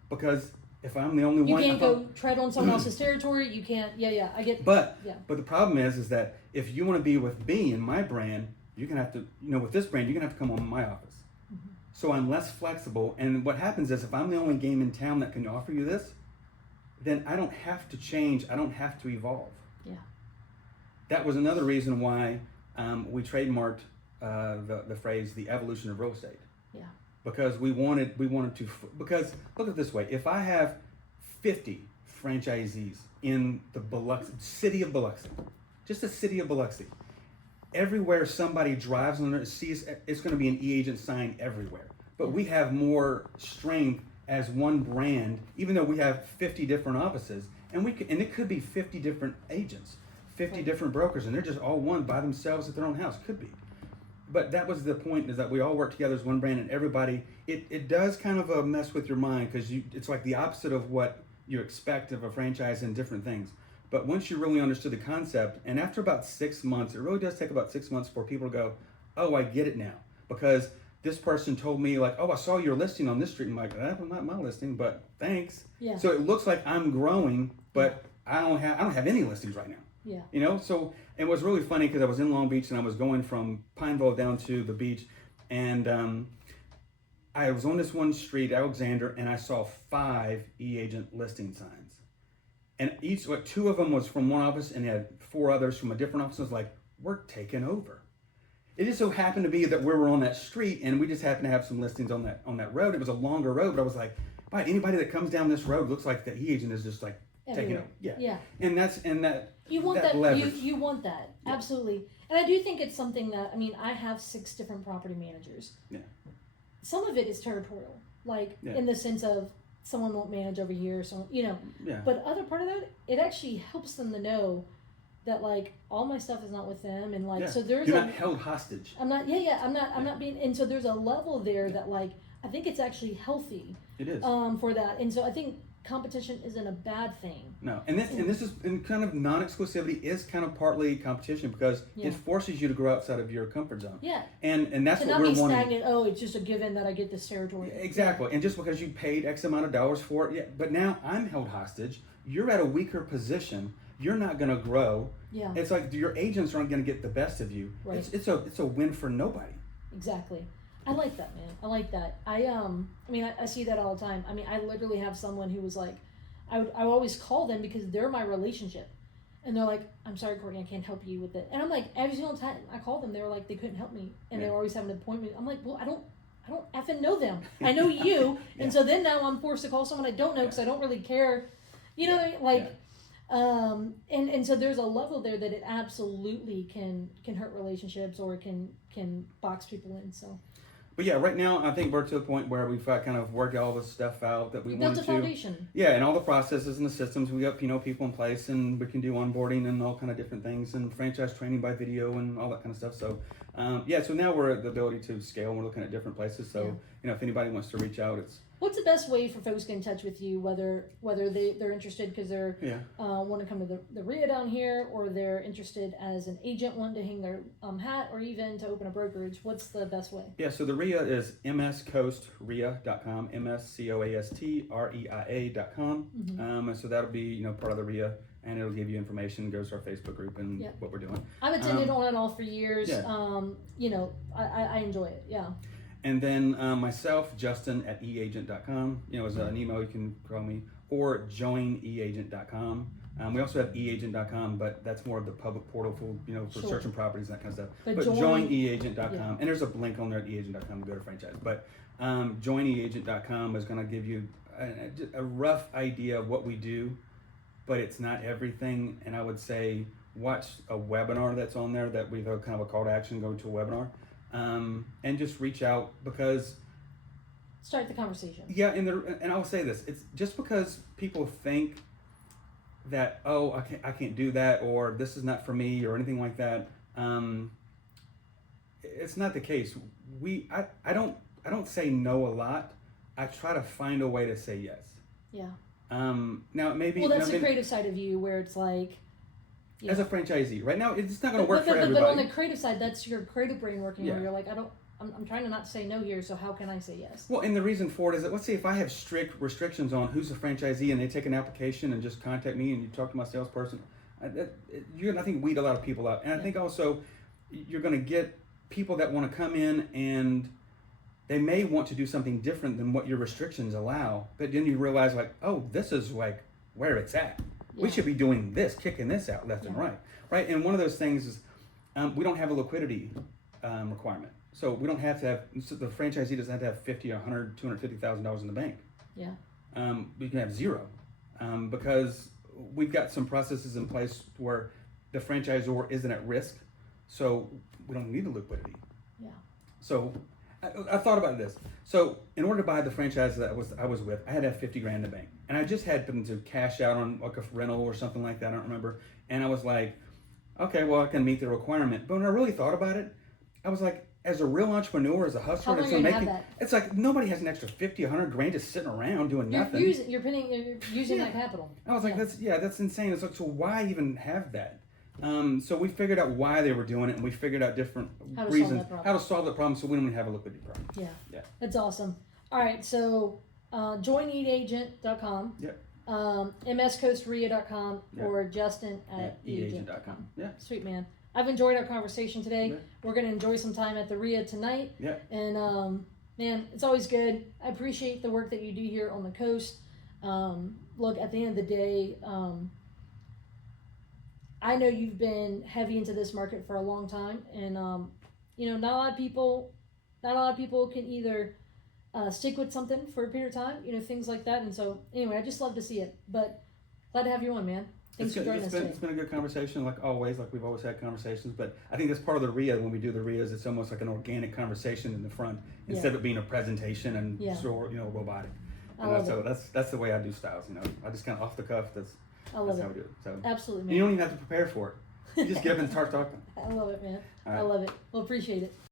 Because if I'm the only You one, can't go tread on someone else's territory. You can't. Yeah. I get. But Yeah. the problem is that if you want to be with me and my brand, you're gonna have to, with this brand, you're gonna have to come on my office. So I'm less flexible, and what happens is if I'm the only game in town that can offer you this, then I don't have to change. I don't have to evolve. Yeah. That was another reason why we trademarked the phrase "the evolution of real estate." Yeah. Because we wanted to. Because look at it this way: if I have 50 franchisees in the city of Biloxi, just the city of Biloxi, everywhere somebody drives on it, sees it's going to be an eAgent sign everywhere. But we have more strength as one brand, even though we have 50 different offices, and it could be 50 different agents, 50 different brokers, and they're just all one by themselves at their own house. Could be. But that was the point, is that we all work together as one brand, and everybody, it does kind of mess with your mind, because it's like the opposite of what you expect of a franchise and different things. But once you really understood the concept, and after about 6 months, it really does take about 6 months for people to go, oh, I get it now. Because this person told me, like, oh, I saw your listing on this street. I'm like, that was not my listing, but thanks. Yeah. So it looks like I'm growing, but I don't have any listings right now. Yeah. So it was really funny, because I was in Long Beach and I was going from Pineville down to the beach, and I was on this one street, Alexander, and I saw 5 eAgent listing signs. And two of them was from one office, and they had 4 others from a different office. I was like, we're taking over. It just so happened to be that we were on that street, and we just happened to have some listings on that road. It was a longer road, but I was like, "By anybody that comes down this road looks like the eAgent is just like taking over." Yeah. And that You want that. leverage. You want that. Yeah. Absolutely. And I do think it's something that, I have 6 different property managers. Yeah. Some of it is territorial, like Yeah. in the sense of someone won't manage over here, so Yeah. But other part of that, it actually helps them to know that like all my stuff is not with them, and like so there's you're not held hostage. I'm not. I'm not being. And so there's a level there that like I think it's actually healthy. It is. For that, and so I think competition isn't a bad thing. No, and this is kind of non-exclusivity is kind of partly competition, because it forces you to grow outside of your comfort zone. Yeah. And that's to what not we're be wanting. stagnant. Oh, it's just a given that I get this territory. Exactly. And just because you paid X amount of dollars for it, but now I'm held hostage. You're at a weaker position. You're not going to grow. Yeah. It's like your agents aren't going to get the best of you. Right. It's a win for nobody. Exactly. I like that, man. I like that. I see that all the time. I literally have someone who was like, I would always call them because they're my relationship. And they're like, I'm sorry, Courtney, I can't help you with it. And I'm like, every single time I called them, they were like, they couldn't help me. And they were always having an appointment. I'm like, well, I don't effing know them. I know you. And so then now I'm forced to call someone I don't know because I don't really care. You know, and so there's a level there that it absolutely can hurt relationships or can box people in. So. But yeah, right now I think we're to the point where we've kind of worked all the stuff out that we wanted to. Built a foundation. Yeah, and all the processes and the systems. We got people in place, and we can do onboarding and all kind of different things, and franchise training by video and all that kind of stuff. So so now we're at the ability to scale. And we're looking at different places. So if anybody wants to reach out, it's. What's the best way for folks to get in touch with you, whether they're interested because they're want to come to the REIA down here, or they're interested as an agent wanting to hang their hat, or even to open a brokerage? What's the best way? Yeah, so the REIA is mscoastreia.com, mscoastreia.com. And so that'll be part of the REIA, and it'll give you information, goes to our Facebook group and what we're doing. I've attended on and off for years. Yeah. I enjoy it. Yeah. And then myself, Justin at eAgent.com. As an email, you can call me, or joineagent.com. We also have eAgent.com, but that's more of the public portal for searching properties and that kind of stuff. But join eAgent.com, and there's a link on there at eAgent.com to go to franchise. But joineagent.com is going to give you a rough idea of what we do, but it's not everything. And I would say watch a webinar that's on there that we've kind of a call to action, go to a webinar. and just reach out because Start the conversation. yeah, and I'll say this: it's just because people think that I can't do that or this is not for me or anything like that. It's not the case. I don't say no a lot. I try to find a way to say yes. Yeah. Now maybe Well, that's the creative side of you, where it's like, as a franchisee, right now it's not going to work for everybody. But on the creative side, that's your creative brain working. Yeah. Where you're like, I'm trying to not say no here, so how can I say yes? Well, and the reason for it is that, let's say if I have strict restrictions on who's a franchisee and they take an application and just contact me and you talk to my salesperson, you're going to, I think, weed a lot of people out. And I think also you're going to get people that want to come in and they may want to do something different than what your restrictions allow. But then you realize like, oh, this is like where it's at. Yeah. We should be doing this, kicking this out left and right. Right. And one of those things is we don't have a liquidity requirement. So we don't have to have, so the franchisee doesn't have to have $50, $100, $250,000 in the bank. Yeah. We can have zero because we've got some processes in place where the franchisor isn't at risk, so we don't need the liquidity. Yeah. So I thought about this. So in order to buy the franchise that I was with, I had to have $50,000 in the bank, and I just had them to cash out on like a rental or something like that. I don't remember. And I was like, okay, well I can meet the requirement. But when I really thought about it, I was like, as a real entrepreneur, as a hustler, it's like nobody has an extra 50, 100 grand just sitting around doing nothing. You're using that capital. I was like, that's insane. It's like, so why even have that? So we figured out why they were doing it, and we figured out different reasons how to solve the problem, so we don't even have a liquidity problem. Yeah. That's awesome. All right, so join eAgent.com. Yep. MSGulfREIA.com or Justin at eAgent.com. Yeah. Sweet, man. I've enjoyed our conversation today. Yeah. We're going to enjoy some time at the REIA tonight. Yeah. And, man, it's always good. I appreciate the work that you do here on the coast. Look, at the end of the day, I know you've been heavy into this market for a long time. And, not a lot of people can either stick with something for a period of time, things like that. And so, anyway, I just love to see it. But glad to have you on, man. Thanks for joining us today. It's been a good conversation, like always, like we've always had conversations. But I think that's part of the REIA. When we do the REIAs, it's almost like an organic conversation in the front instead of it being a presentation and robotic. So that's the way I do styles. I just kind of off the cuff. That's how we do it. So absolutely, man. And you don't even have to prepare for it. You just get up and start talking. I love it, man. Right. I love it. Well, appreciate it.